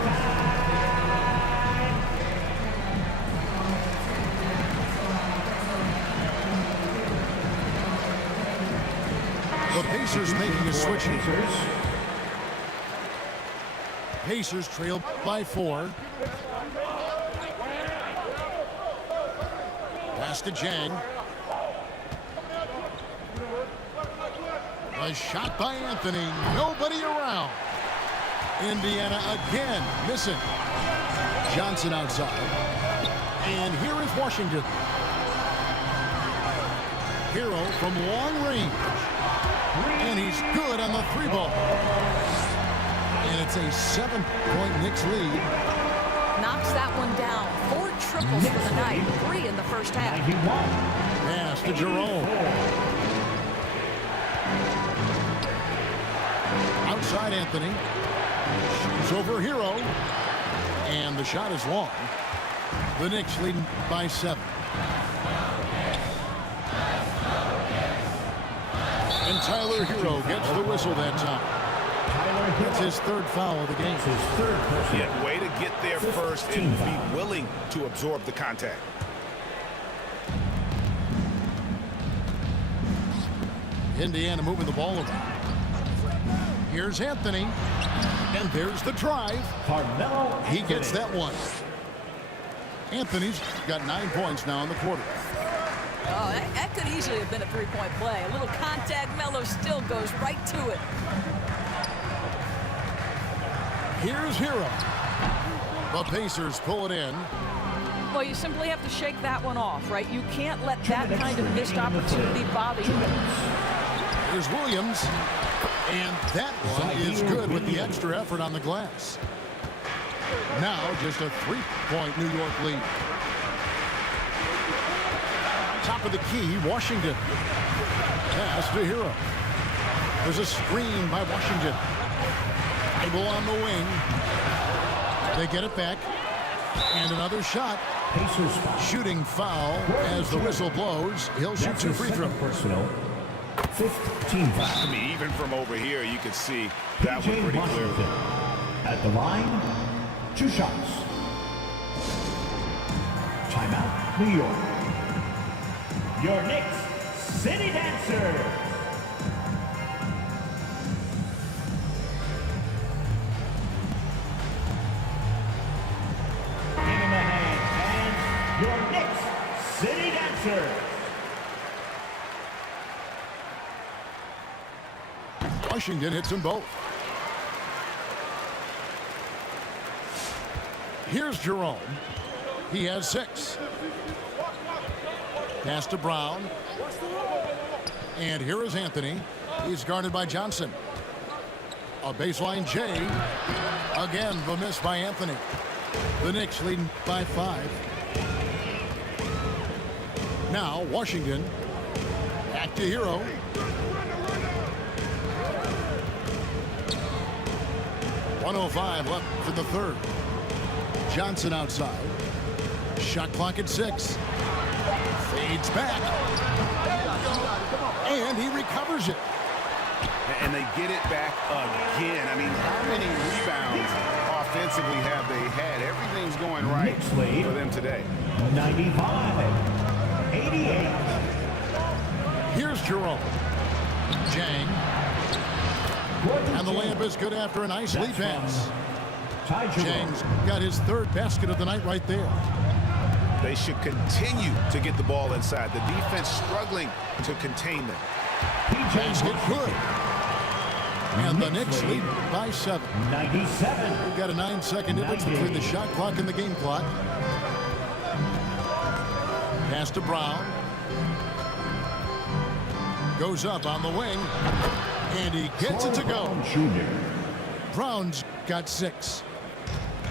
The Pacers making a switch here. Pacers trail by 4. Pass to Jang. A shot by Anthony. Nobody around. Indiana again missing. Johnson outside. And here is Washington. Hero from long range. And he's good on the 3-ball. And it's a 7-point Knicks lead. Knocks that one down. 4 triples for the night. 3 in the first half. Pass to Jerome. Outside Anthony. Shoots over Hero. And the shot is long. The Knicks leading by 7. And Tyler Hero gets the whistle that time. That's his 3rd foul of the game. Yeah, way to get there first and be willing to absorb the contact. Indiana moving the ball around. Here's Anthony. And there's the drive. He gets that one. Anthony's got 9 points now in the quarter. Oh, that could easily have been a 3-point play. A little contact, Melo still goes right to it. Here's Hero. The Pacers pull it in. Well, you simply have to shake that one off, right? You can't let that kind of missed opportunity bother you. Here's Williams. And that one is good with the extra effort on the glass. Now just a 3-point New York lead. Top of the key, Washington. Pass to Hero. There's a screen by Washington. Bible on the wing. They get it back. And another shot. Shooting foul as the whistle blows. He'll shoot 2 free throws. 15 foul. I mean, even from over here, you can see that one pretty clearly. At the line, 2 shots. Timeout, New York. Your Knicks City Dancer. Game in the hand, and your Knicks City Dancer. Washington hits them both. Here's Jerome. He has 6. Pass to Brown. And here is Anthony. He's guarded by Johnson. A baseline J. Again, the miss by Anthony. The Knicks leading by 5. Now, Washington. Back to Hero. .105 left for the 3rd. Johnson outside. Shot clock at 6. Fades back. And he recovers it. And they get it back again. I mean, how many rebounds off defensively have they had? Everything's going right for them today. 95-88. Here's Jerome. Jang. And the layup is good after a nice lead pass. Jang's got his third basket of the night right there. They should continue to get the ball inside. The defense struggling to contain them. Basket good. And the Knicks lead by 7. 97. We've got a 9-second difference between the shot clock and the game clock. Pass to Brown. Goes up on the wing. And he gets it to go. Brown's got 6.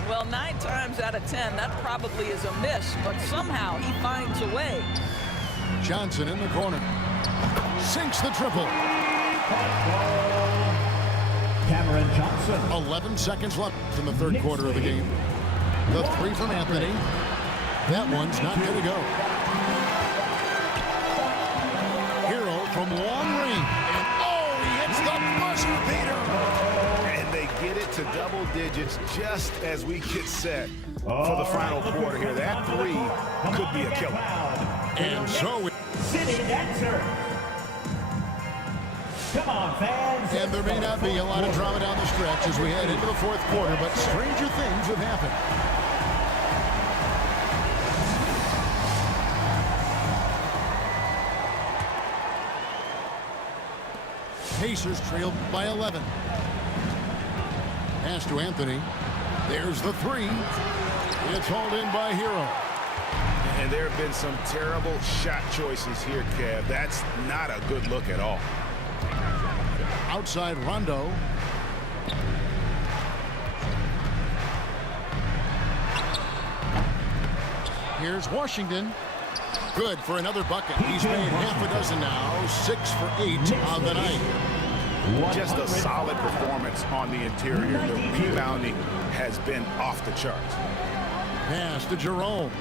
Well, 9 times out of 10, that probably is a miss, but somehow he finds a way. Johnson in the corner. Sinks the triple. Cameron Johnson. 11 seconds left in the third quarter of the game. The 3 from Anthony. That one's not going to go. Hero from long range. And oh, he hits the buzzer beater. And they get it to double digits just as we get set for the final quarter here. That 3 could be a killer. And so City Dancer. Come on, fans. and there may not be a lot of drama down the stretch as we head into the fourth quarter, but stranger things have happened. Pacers trailed by 11. Pass to Anthony. There's the 3. It's hauled in by Hero. And there have been some terrible shot choices here, Kev. That's not a good look at all. Outside Rondo. Here's Washington. Good for another bucket. He's made half a dozen now. 6 for 8 on the night. Just a solid performance on the interior. The rebounding has been off the charts. Pass to Jerome.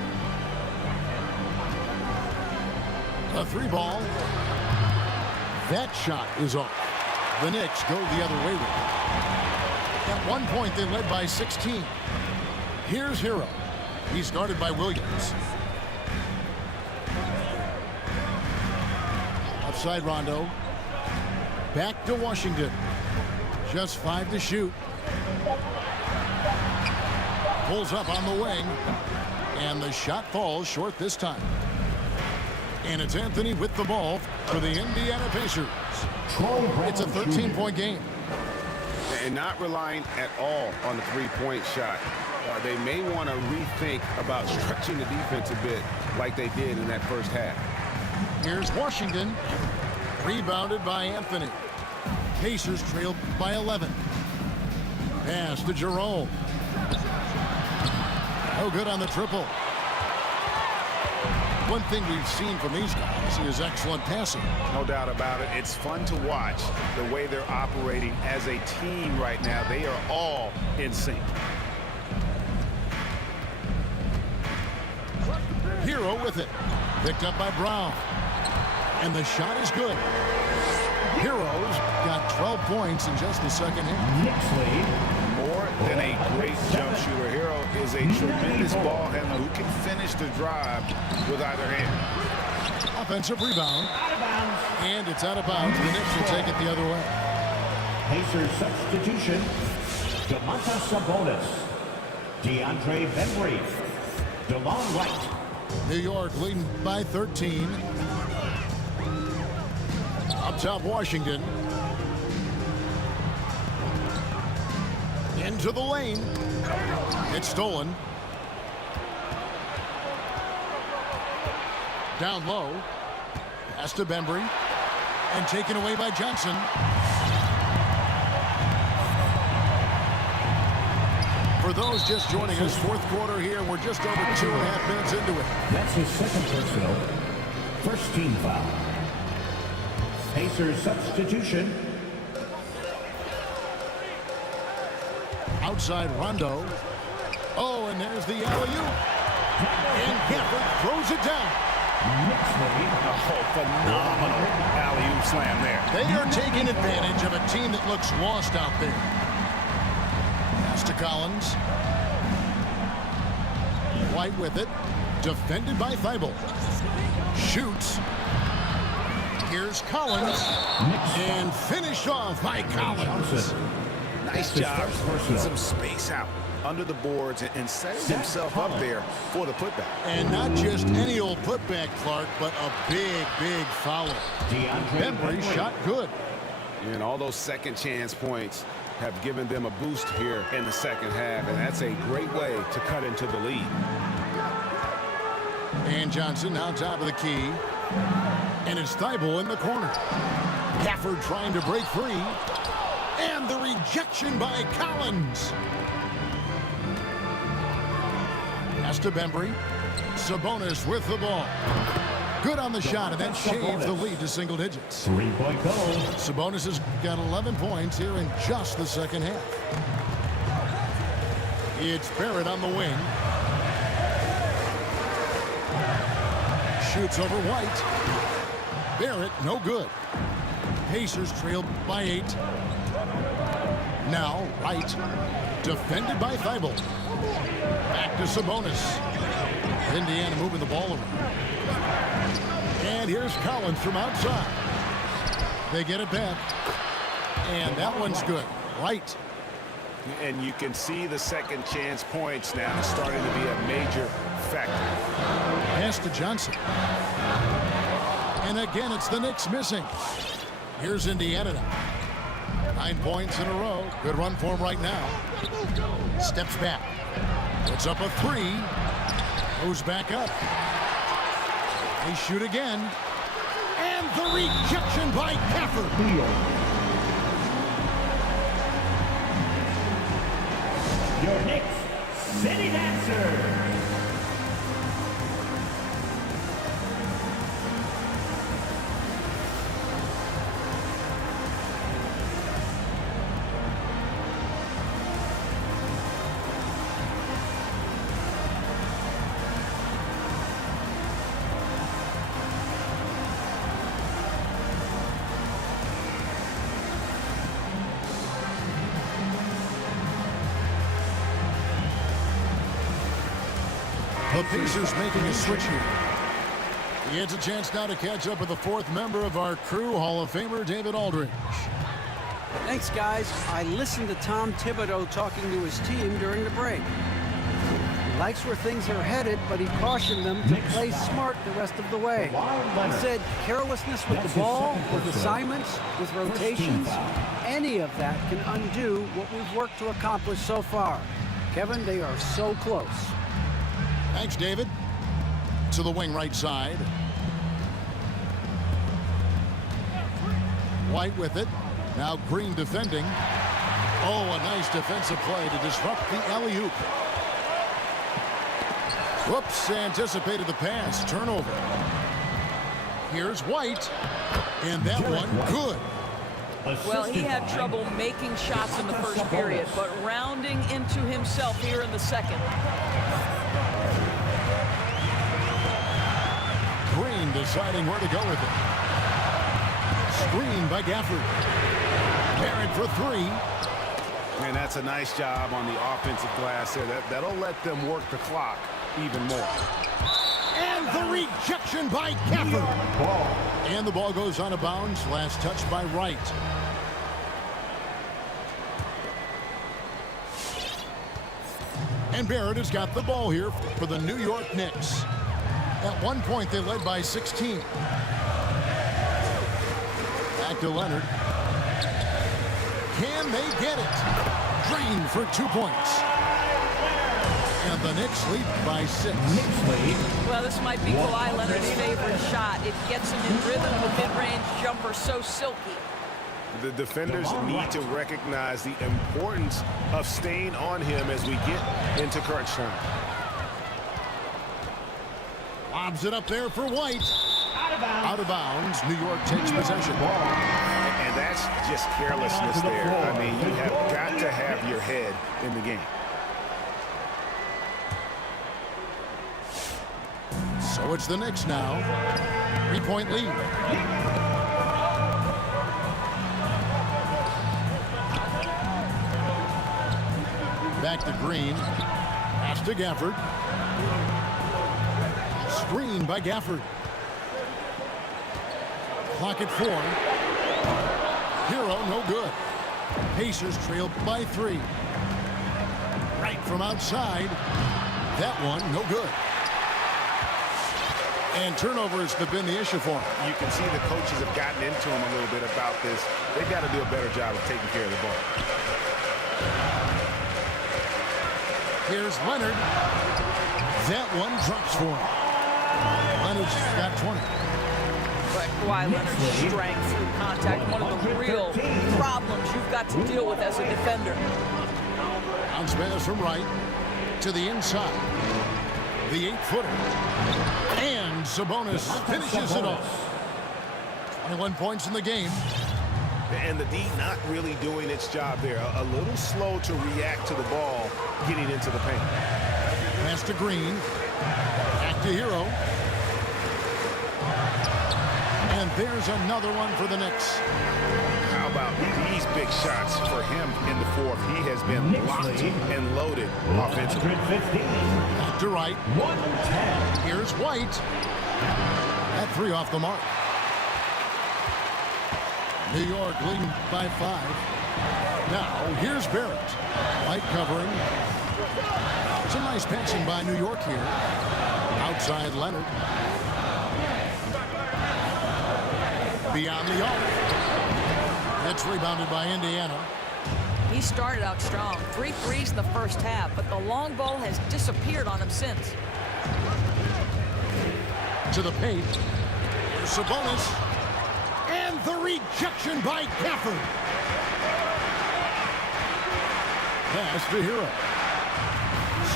A 3-ball. That shot is off. The Knicks go the other way with it. At one point, they led by 16. Here's Hero. He's guarded by Williams. Outside Rondo. Back to Washington. Just 5 to shoot. Pulls up on the wing. And the shot falls short this time. And it's Anthony with the ball for the Indiana Pacers. It's a 13-point game. And not relying at all on the three-point shot. They may want to rethink about stretching the defense a bit like they did in that first half. Here's Washington. Rebounded by Anthony. Pacers trailed by 11. Pass to Jerome. No good on the triple. One thing we've seen from these guys is excellent passing. No doubt about it. It's fun to watch the way they're operating as a team right now. They are all in sync. Hero with it. Picked up by Brown. And the shot is good. Hero's got 12 points in just the second half. Knicks lead. More than a great jump shooter, Hero is a tremendous ball handler who can finish the drive with either hand. Offensive rebound. Out of bounds. And it's out of bounds. The Knicks will take it the other way. Pacers substitution. Domantas Sabonis. DeAndre Bembry. DeLon Wright. New York leading by 13. Up top, Washington. Into the lane. It's stolen. Down low. Pass to Bembry. And taken away by Johnson. For those just joining us, fourth quarter here. We're just over 2.5 minutes into it. That's his second personal. First team foul. Pacers substitution. Outside Rondo. Oh, and there's the alley-oop. And Gafford throws it down. Knicks lead. Oh, phenomenal alley-oop slam there. They are taking advantage of a team that looks lost out there. Pass Gives to Collins. White with it. Defended by Thibault. Shoots. Here's Collins. And finished off by Collins. Nice job. Some space out under the boards and setting himself up there for the putback. And not just any old putback, Clark, but a big, big foul. Bembry shot good. And all those second chance points have given them a boost here in the second half, and that's a great way to cut into the lead. And Johnson now top of the key. And it's Thibault in the corner. Gafford trying to break free. And the rejection by Collins. Pass to Bembry. Sabonis with the ball. Good on the shot, and that shaved the lead to single digits. 3-point goal. Sabonis has got 11 points here in just the second half. It's Barrett on the wing. Shoots over White. Barrett, no good. Pacers trail by 8. Now, Wright. Defended by Thibault. Back to Sabonis. Indiana moving the ball around. And here's Collins from outside. They get it back. And that one's good. Right. And you can see the second chance points now starting to be a major factor. Pass to Johnson. And again, it's the Knicks missing. Here's Indiana now. 9 points in a row. Good run for him right now. Steps back. Puts up a 3. Goes back up. They shoot again. And the rejection by Gafford. Your Knicks City Dancer. The Pacers making a switch here. He has a chance now to catch up with the 4th member of our crew, Hall of Famer David Aldridge. Thanks, guys. I listened to Tom Thibodeau talking to his team during the break. He likes where things are headed, but he cautioned them to play smart the rest of the way. He said carelessness with the ball, with assignments, with rotations, any of that can undo what we've worked to accomplish so far. Kevin, they are so close. Thanks, David. To the wing right side. White with it. Now Green defending. Oh, a nice defensive play to disrupt the alley-oop. Whoops, anticipated the pass. Turnover. Here's White. And that one, good. Well, he had trouble making shots in the first period, but rounding into himself here in the second. Green deciding where to go with it. Screen by Gafford. Barrett for 3. And that's a nice job on the offensive glass there. That'll let them work the clock even more. And the rejection by Gafford. And the ball goes out of bounds. Last touch by Wright. And Barrett has got the ball here for the New York Knicks. At one point, they led by 16. Back to Leonard. Can they get it? Green for 2 points. And the Knicks lead by 6. Well, this might be Kawhi Leonard's favorite shot. It gets him in rhythm. The mid-range jumper so silky. The defenders need to recognize the importance of staying on him as we get into crunch time. Lobs it up there for White. Out of bounds. New York takes possession. And that's just carelessness there. I mean, you have got to have your head in the game. So it's the Knicks now. 3-point lead. back to Green. Pass to Gafford. Screen by Gafford. Clock at 4. Hero, no good. Pacers trail by 3. Right from outside. That one, no good. And turnovers have been the issue for him. You can see the coaches have gotten into him a little bit about this. They've got to do a better job of taking care of the ball. Here's Leonard. That one drops for him. Leonard's got 20. But Kawhi Leonard's strength through contact, one of the real problems you've got to deal with as a defender. Bounce pass from right to the inside. The 8-footer. And Sabonis finishes it off. 21 points in the game. And the D not really doing its job there. A little slow to react to the ball getting into the paint. Pass to Green. Back to Hero. And there's another one for the Knicks. How about these big shots for him in the fourth? He has been locked and loaded offensively. Back to right. 110. Here's White. That 3 off the mark. New York leading by 5. Now, here's Barrett. White covering. Some nice passing by New York here. Outside Leonard. Beyond the arc. It's rebounded by Indiana. He started out strong. 3 threes in the first half, but the long ball has disappeared on him since. To the paint. Sabonis. And the rejection by Gafford. Pass to Hero.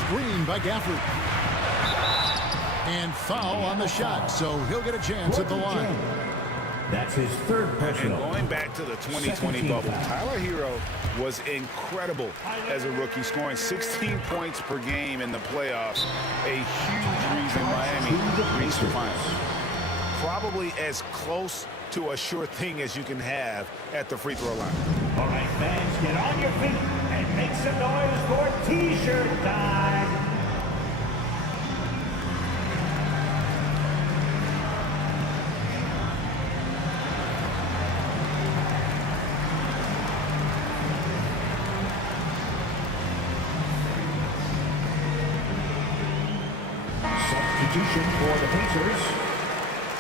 Screen by Gafford. And foul on the shot, so he'll get a chance at the line. That's his third personal. And going back to the 2020 bubble, Tyler Hero was incredible as a rookie, scoring 16 points per game in the playoffs. A huge reason Miami reached the finals. Probably as close to a sure thing as you can have at the free throw line. All right, fans, get on your feet and make some noise for T-shirt time. Substitution for the Pacers,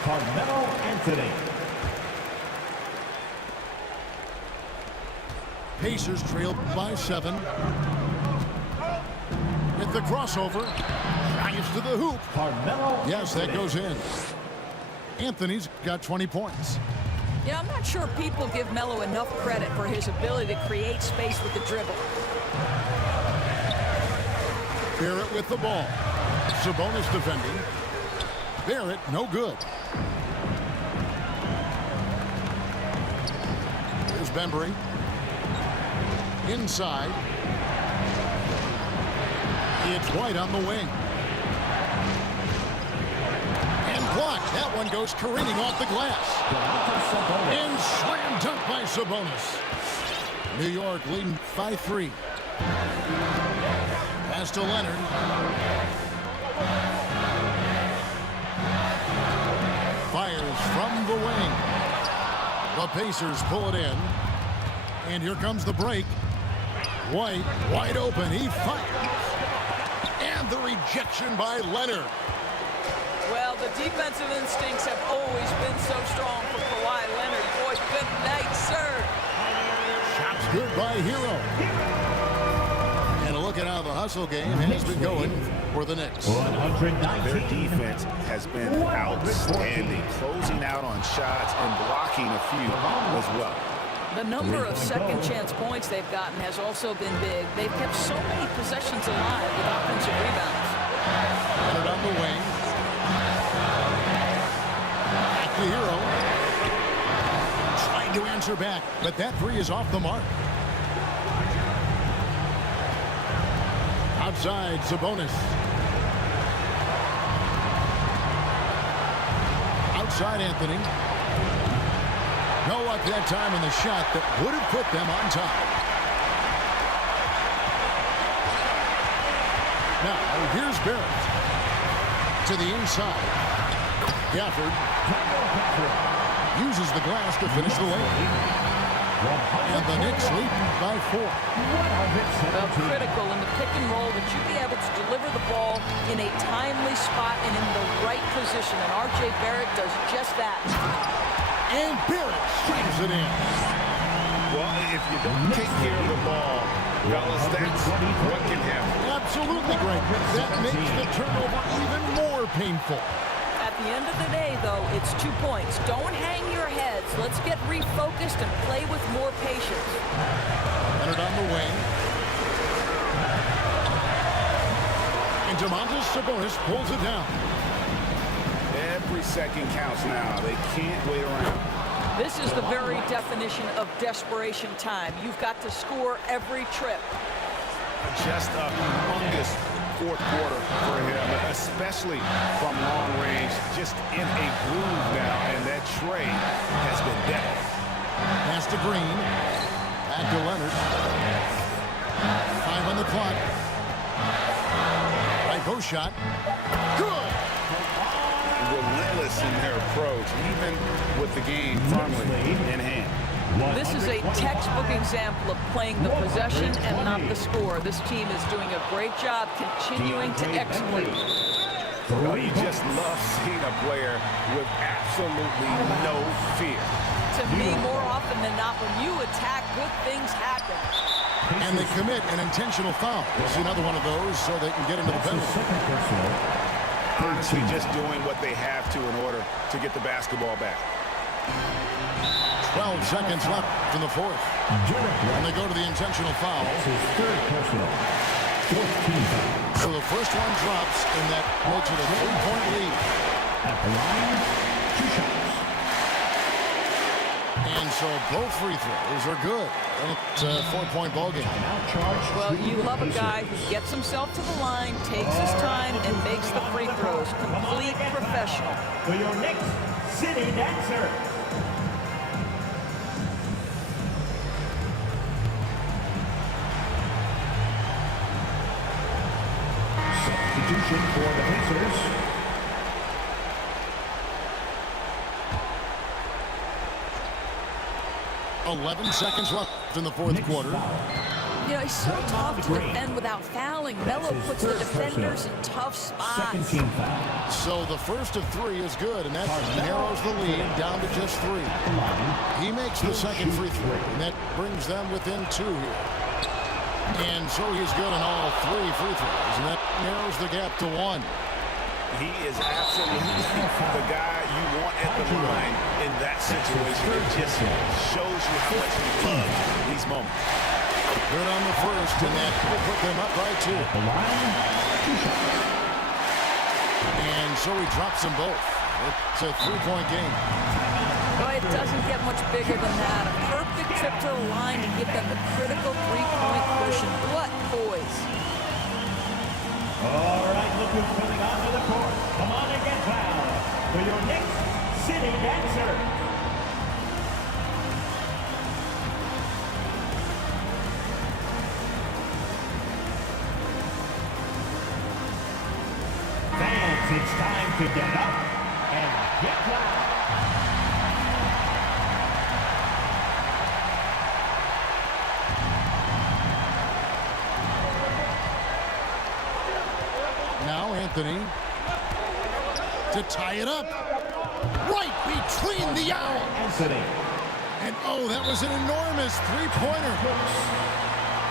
Carmelo Anthony. Pacers trail by 7. With the crossover. Drives to the hoop. Carmelo Yes, that Anthony. goes in. Anthony's got 20 points. You know, I'm not sure people give Melo enough credit for his ability to create space with the dribble. Barrett with the ball. Sabonis defending. Barrett, no good. Here's Bembry. Inside. It's White on the wing. And blocked. That one goes careening off the glass. And slam dunk by Sabonis. New York leading by 3. Pass to Leonard. Fires from the wing. The Pacers pull it in. And here comes the break. White, wide open. He fires. And the rejection by Leonard. Well, the defensive instincts have always been so strong for Kawhi Leonard. Boy, good night, sir. Shots good by Hero. And a look at how the hustle game has been going for the Knicks. 119. Their defense has been outstanding, closing out on shots and blocking a few as well. The number of second chance points they've gotten has also been big. They've kept so many possessions alive with offensive rebounds. Leonard on the wing. Back to Hero. Trying to answer back, but that 3 is off the mark. Outside, Sabonis. Outside, Anthony. No luck that time in the shot that would have put them on top. Now, here's Barrett. To the inside. Gafford uses the glass to finish the lane. And the Knicks lead by 4. Well, critical in the pick and roll that you be able to deliver the ball in a timely spot and in the right position. And R.J. Barrett does just that. And Barrett strikes it in. Well, if you don't take care of the ball, fellas, that's what can happen. Absolutely great. That makes the turnover even more painful. At the end of the day, though, it's 2 points. Don't hang your heads. Let's get refocused and play with more patience. Leonard on the wing. And Domantas Sabonis pulls it down. Every second counts now. They can't wait around. This is the very definition of desperation time. You've got to score every trip. Just a humongous fourth quarter for him, especially from long range. Just in a groove now, and that trade has been dead. Pass to Green. Back to Leonard. 5 on the clock. Right post shot. Good. Relentless in their approach, even with the game firmly in hand. This is a textbook example of playing the possession and not the score. This team is doing a great job continuing to execute. Well, you just love seeing a player with absolutely no fear. To me, more often than not, when you attack, good things happen. And they commit an intentional foul. This is another one of those so they can get into the penalty. Honestly, just doing what they have to in order to get the basketball back. 12 seconds left in the fourth. And they go to the intentional foul. So the first one drops, and that makes it a 3-point lead. At the line, 2 shots. And so both free throws are good. And it's a 4-point ball game. Well, you love a guy who gets himself to the line, takes his time, and makes the free throws. Complete professional. For your next city dancer. Substitution for the Pacers. $11 seconds left in the fourth quarter. You know, he's so tough to defend without fouling. Melo puts the defenders in tough spots. Second team foul. So the first of 3 is good, and that narrows the lead down to just 3. He makes the second free throw, and that brings them within 2 here. And so he's good on all 3 free throws, and that narrows the gap to 1. He is absolutely the guy you want at the line in that situation. It just shows you how much he loves these moments. Good on the first, and that will put them up by 2. The line, 2 shots. And so he drops them both. It's a 3-point game. Boy, it doesn't get much bigger than that. A perfect trip to the line to give them the critical 3-point cushion. What poise. All right, look who's coming onto the court. Come on and get fouled for your next city dancer. Fans, it's time to get up and get loud. Now Anthony to tie it up. Right between the owls. Anthony. And oh, that was an enormous 3-pointer.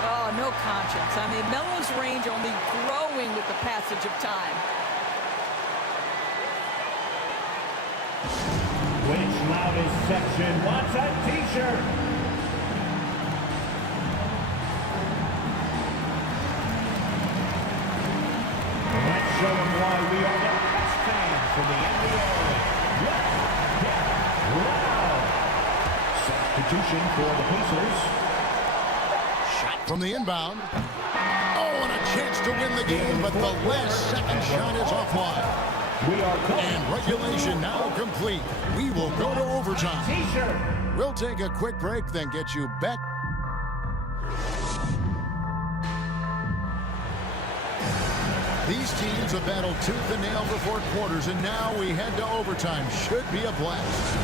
Oh, no conscience. I mean, Melo's range only growing with the passage of time. Which loudest section wants a t-shirt? Let's show them why we are the best fans in the NBA. Let's get loud. Substitution for the Pacers. Shot from the inbound. Oh, and a chance to win the game, but the last second shot is offline. We are going. And regulation now complete. We will go to overtime. T-shirt. We'll take a quick break, then get you back. These teams have battled tooth and nail for 4 quarters, and now we head to overtime. Should be a blast.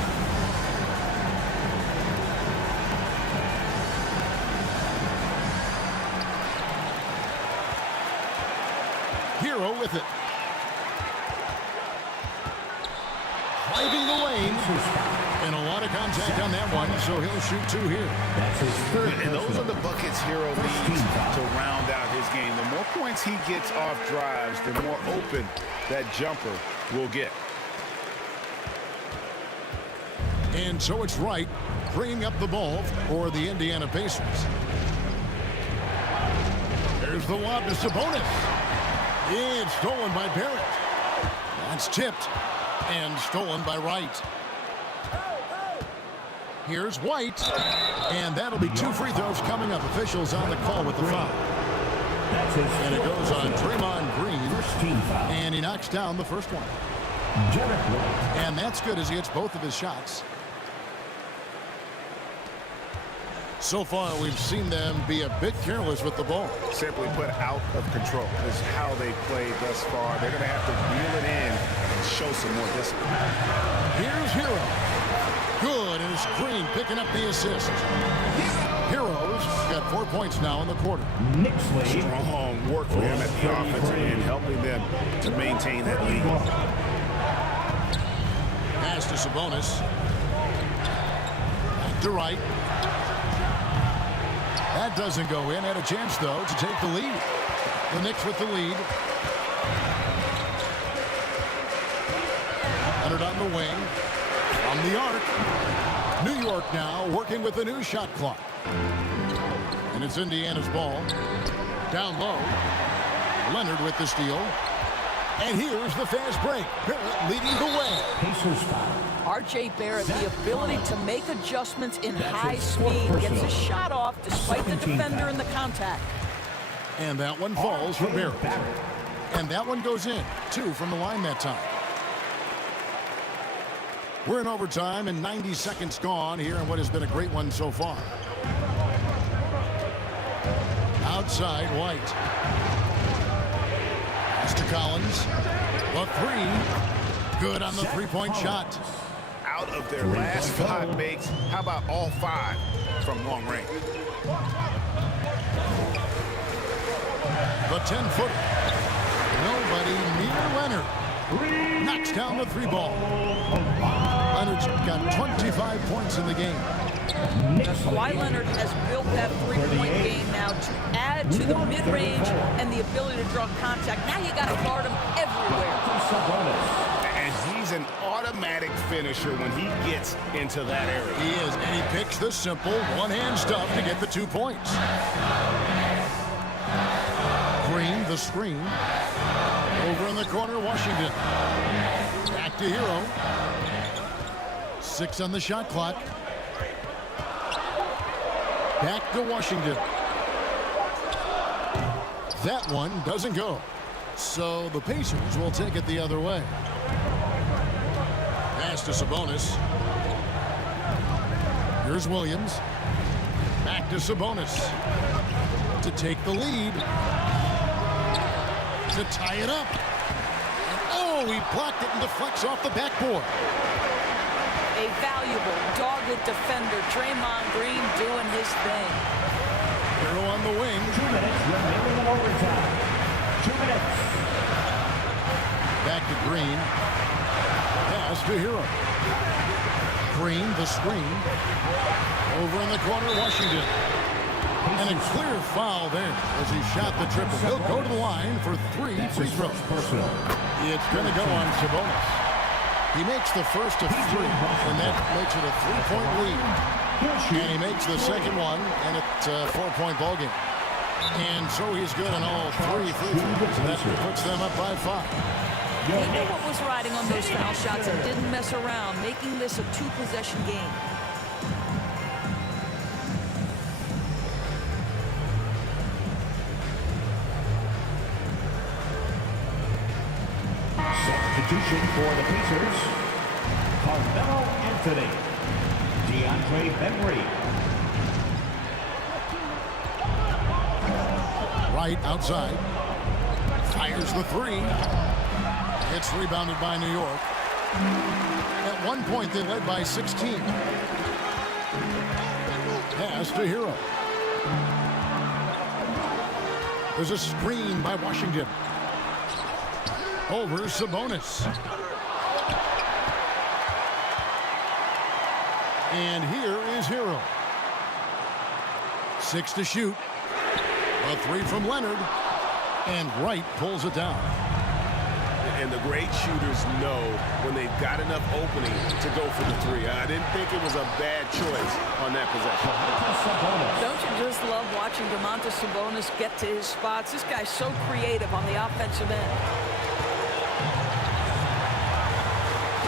Hero with it. Driving the lane. And a lot of contact on that one, so he'll shoot 2 here. That's his third. And those are the buckets Hero needs to round out his game. The more points he gets off drives, the more open that jumper will get. And so it's Wright bringing up the ball for the Indiana Pacers. There's the lob to Sabonis. It's stolen by Barrett. That's tipped and stolen by Wright. Here's White, and that'll be 2 free throws coming up. Officials on the call with the foul. And it goes on Draymond Green, and he knocks down the first one. And that's good as he hits both of his shots. So far, we've seen them be a bit careless with the ball. Simply put, out of control is how they played thus far. They're going to have to reel it in and show some more discipline. Here's Hero. Good, and it's Green picking up the assist. Hero's got 4 points now in the quarter. Strong work for him at the offensive end, helping them to maintain that lead. Pass to Sabonis. Back to Wright. That doesn't go in. Had a chance, though, to take the lead. The Knicks with the lead. Leonard on the wing. From the arc. New York now working with the new shot clock. And it's Indiana's ball. Down low. Leonard with the steal. And here's the fast break. Barrett leading the way. R.J. Barrett, the ability to make adjustments in high speed, gets a shot off despite the defender in the contact. And that one falls for Barrett. And that one goes in. 2 from the line that time. We're in overtime and 90 seconds gone here in what has been a great one so far. Outside, White. Pass to Collins. The 3. Good on the 3-point shot. Out of their last 5 makes, how about all 5 from long range? The 10-footer. Nobody near Leonard. Knocks down the 3 ball. Leonard's got 25 points in the game. Kawhi Leonard has built that 3-point game now to add to the mid-range and the ability to draw contact. Now you got to guard him everywhere. And he's an automatic finisher when he gets into that area. He is, and he picks the simple one-hand stuff to get the 2 points. Green, the screen. Over in the corner, Washington. Back to Hero. 6 on the shot clock. Back to Washington. That one doesn't go. So the Pacers will take it the other way. Pass to Sabonis. Here's Williams. Back to Sabonis. To take the lead. To tie it up. And oh, he blocked it and deflects off the backboard. A valuable, dogged defender, Draymond Green doing his thing. Hero on the wing. 2 minutes remaining in overtime. 2 minutes. Back to Green. Pass to Hero. Green, the screen. Over in the corner, Washington. And a clear foul there as he shot the triple. He'll go to the line for 3 free throws. It's going to go on Sabonis. He makes the first of 3, and that makes it a 3-point lead. And he makes the second one, and it's a 4-point ballgame. And so he's good on all 3 free throws, and that puts them up by 5. He knew what was riding on those foul shots and didn't mess around, making this a 2-possession game. Substitution for the Pacers. Carmelo Anthony. DeAndre Bembry. Right outside. Fires the three. It's rebounded by New York. At one point, they led by 16. Pass to Hero. There's a screen by Washington. Over Sabonis. And here is Hero. 6 to shoot. A three from Leonard. And Wright pulls it down. And the great shooters know when they've got enough opening to go for the three. I didn't think it was a bad choice on that possession. Don't you just love watching Domantas Sabonis get to his spots? This guy's so creative on the offensive end.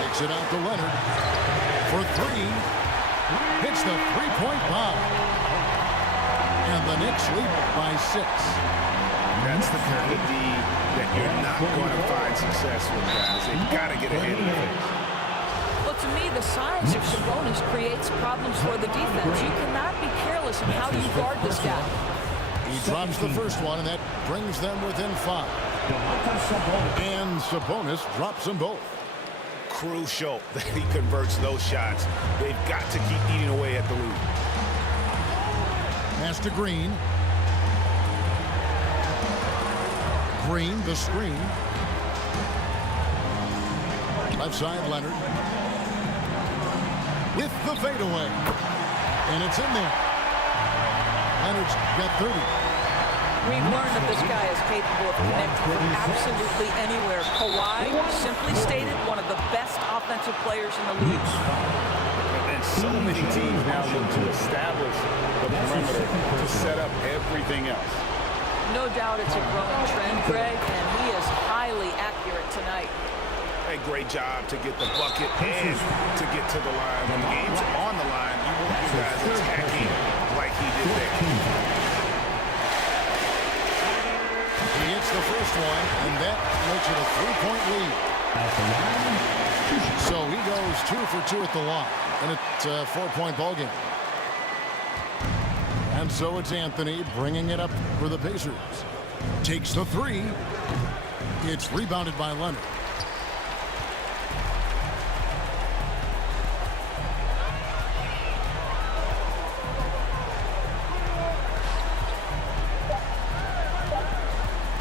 Takes it out to Leonard. For three. Hits the three-point bomb. And the Knicks lead by 6. That's the kind of D that you're not going to find success with, guys. They've got to get ahead of it. Well, to me, the size of Sabonis creates problems for the defense. You cannot be careless in how you guard this guy. He drops the first one, and that brings them within 5. And Sabonis drops them both. Crucial that he converts those shots. They've got to keep eating away at the lead. Pass to Green. Green, the screen. Left side, Leonard. With the fadeaway. And it's in there. Leonard's got 30. We've learned that this guy is capable of connecting from absolutely anywhere. Kawhi, simply stated, one of the best offensive players in the league. And so many teams now look to establish the perimeter to set up everything else. No doubt it's a growing trend, Greg, and he is highly accurate tonight. A great job to get the bucket and to get to the line. When the game's on the line, you want your guys attacking like he did there. He hits the first one, and that makes it a 3-point lead. So he goes 2 for 2 at the line, and it's a 4-point ball game. And so it's Anthony bringing it up for the Pacers. Takes the three. It's rebounded by Leonard.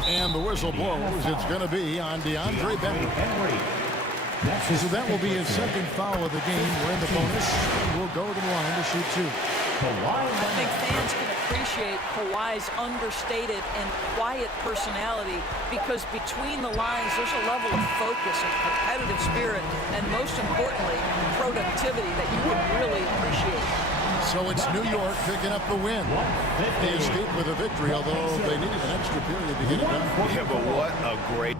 And the whistle blows. It's going to be on DeAndre Bembry. So that will be his second foul of the game. We're in the bonus. We'll go to the line to shoot 2. I think fans can appreciate Kawhi's understated and quiet personality because between the lines, there's a level of focus and competitive spirit, and most importantly, productivity that you can really appreciate. So it's New York picking up the win. They escaped with a victory, although they needed an extra period to get it done. Yeah, but what a great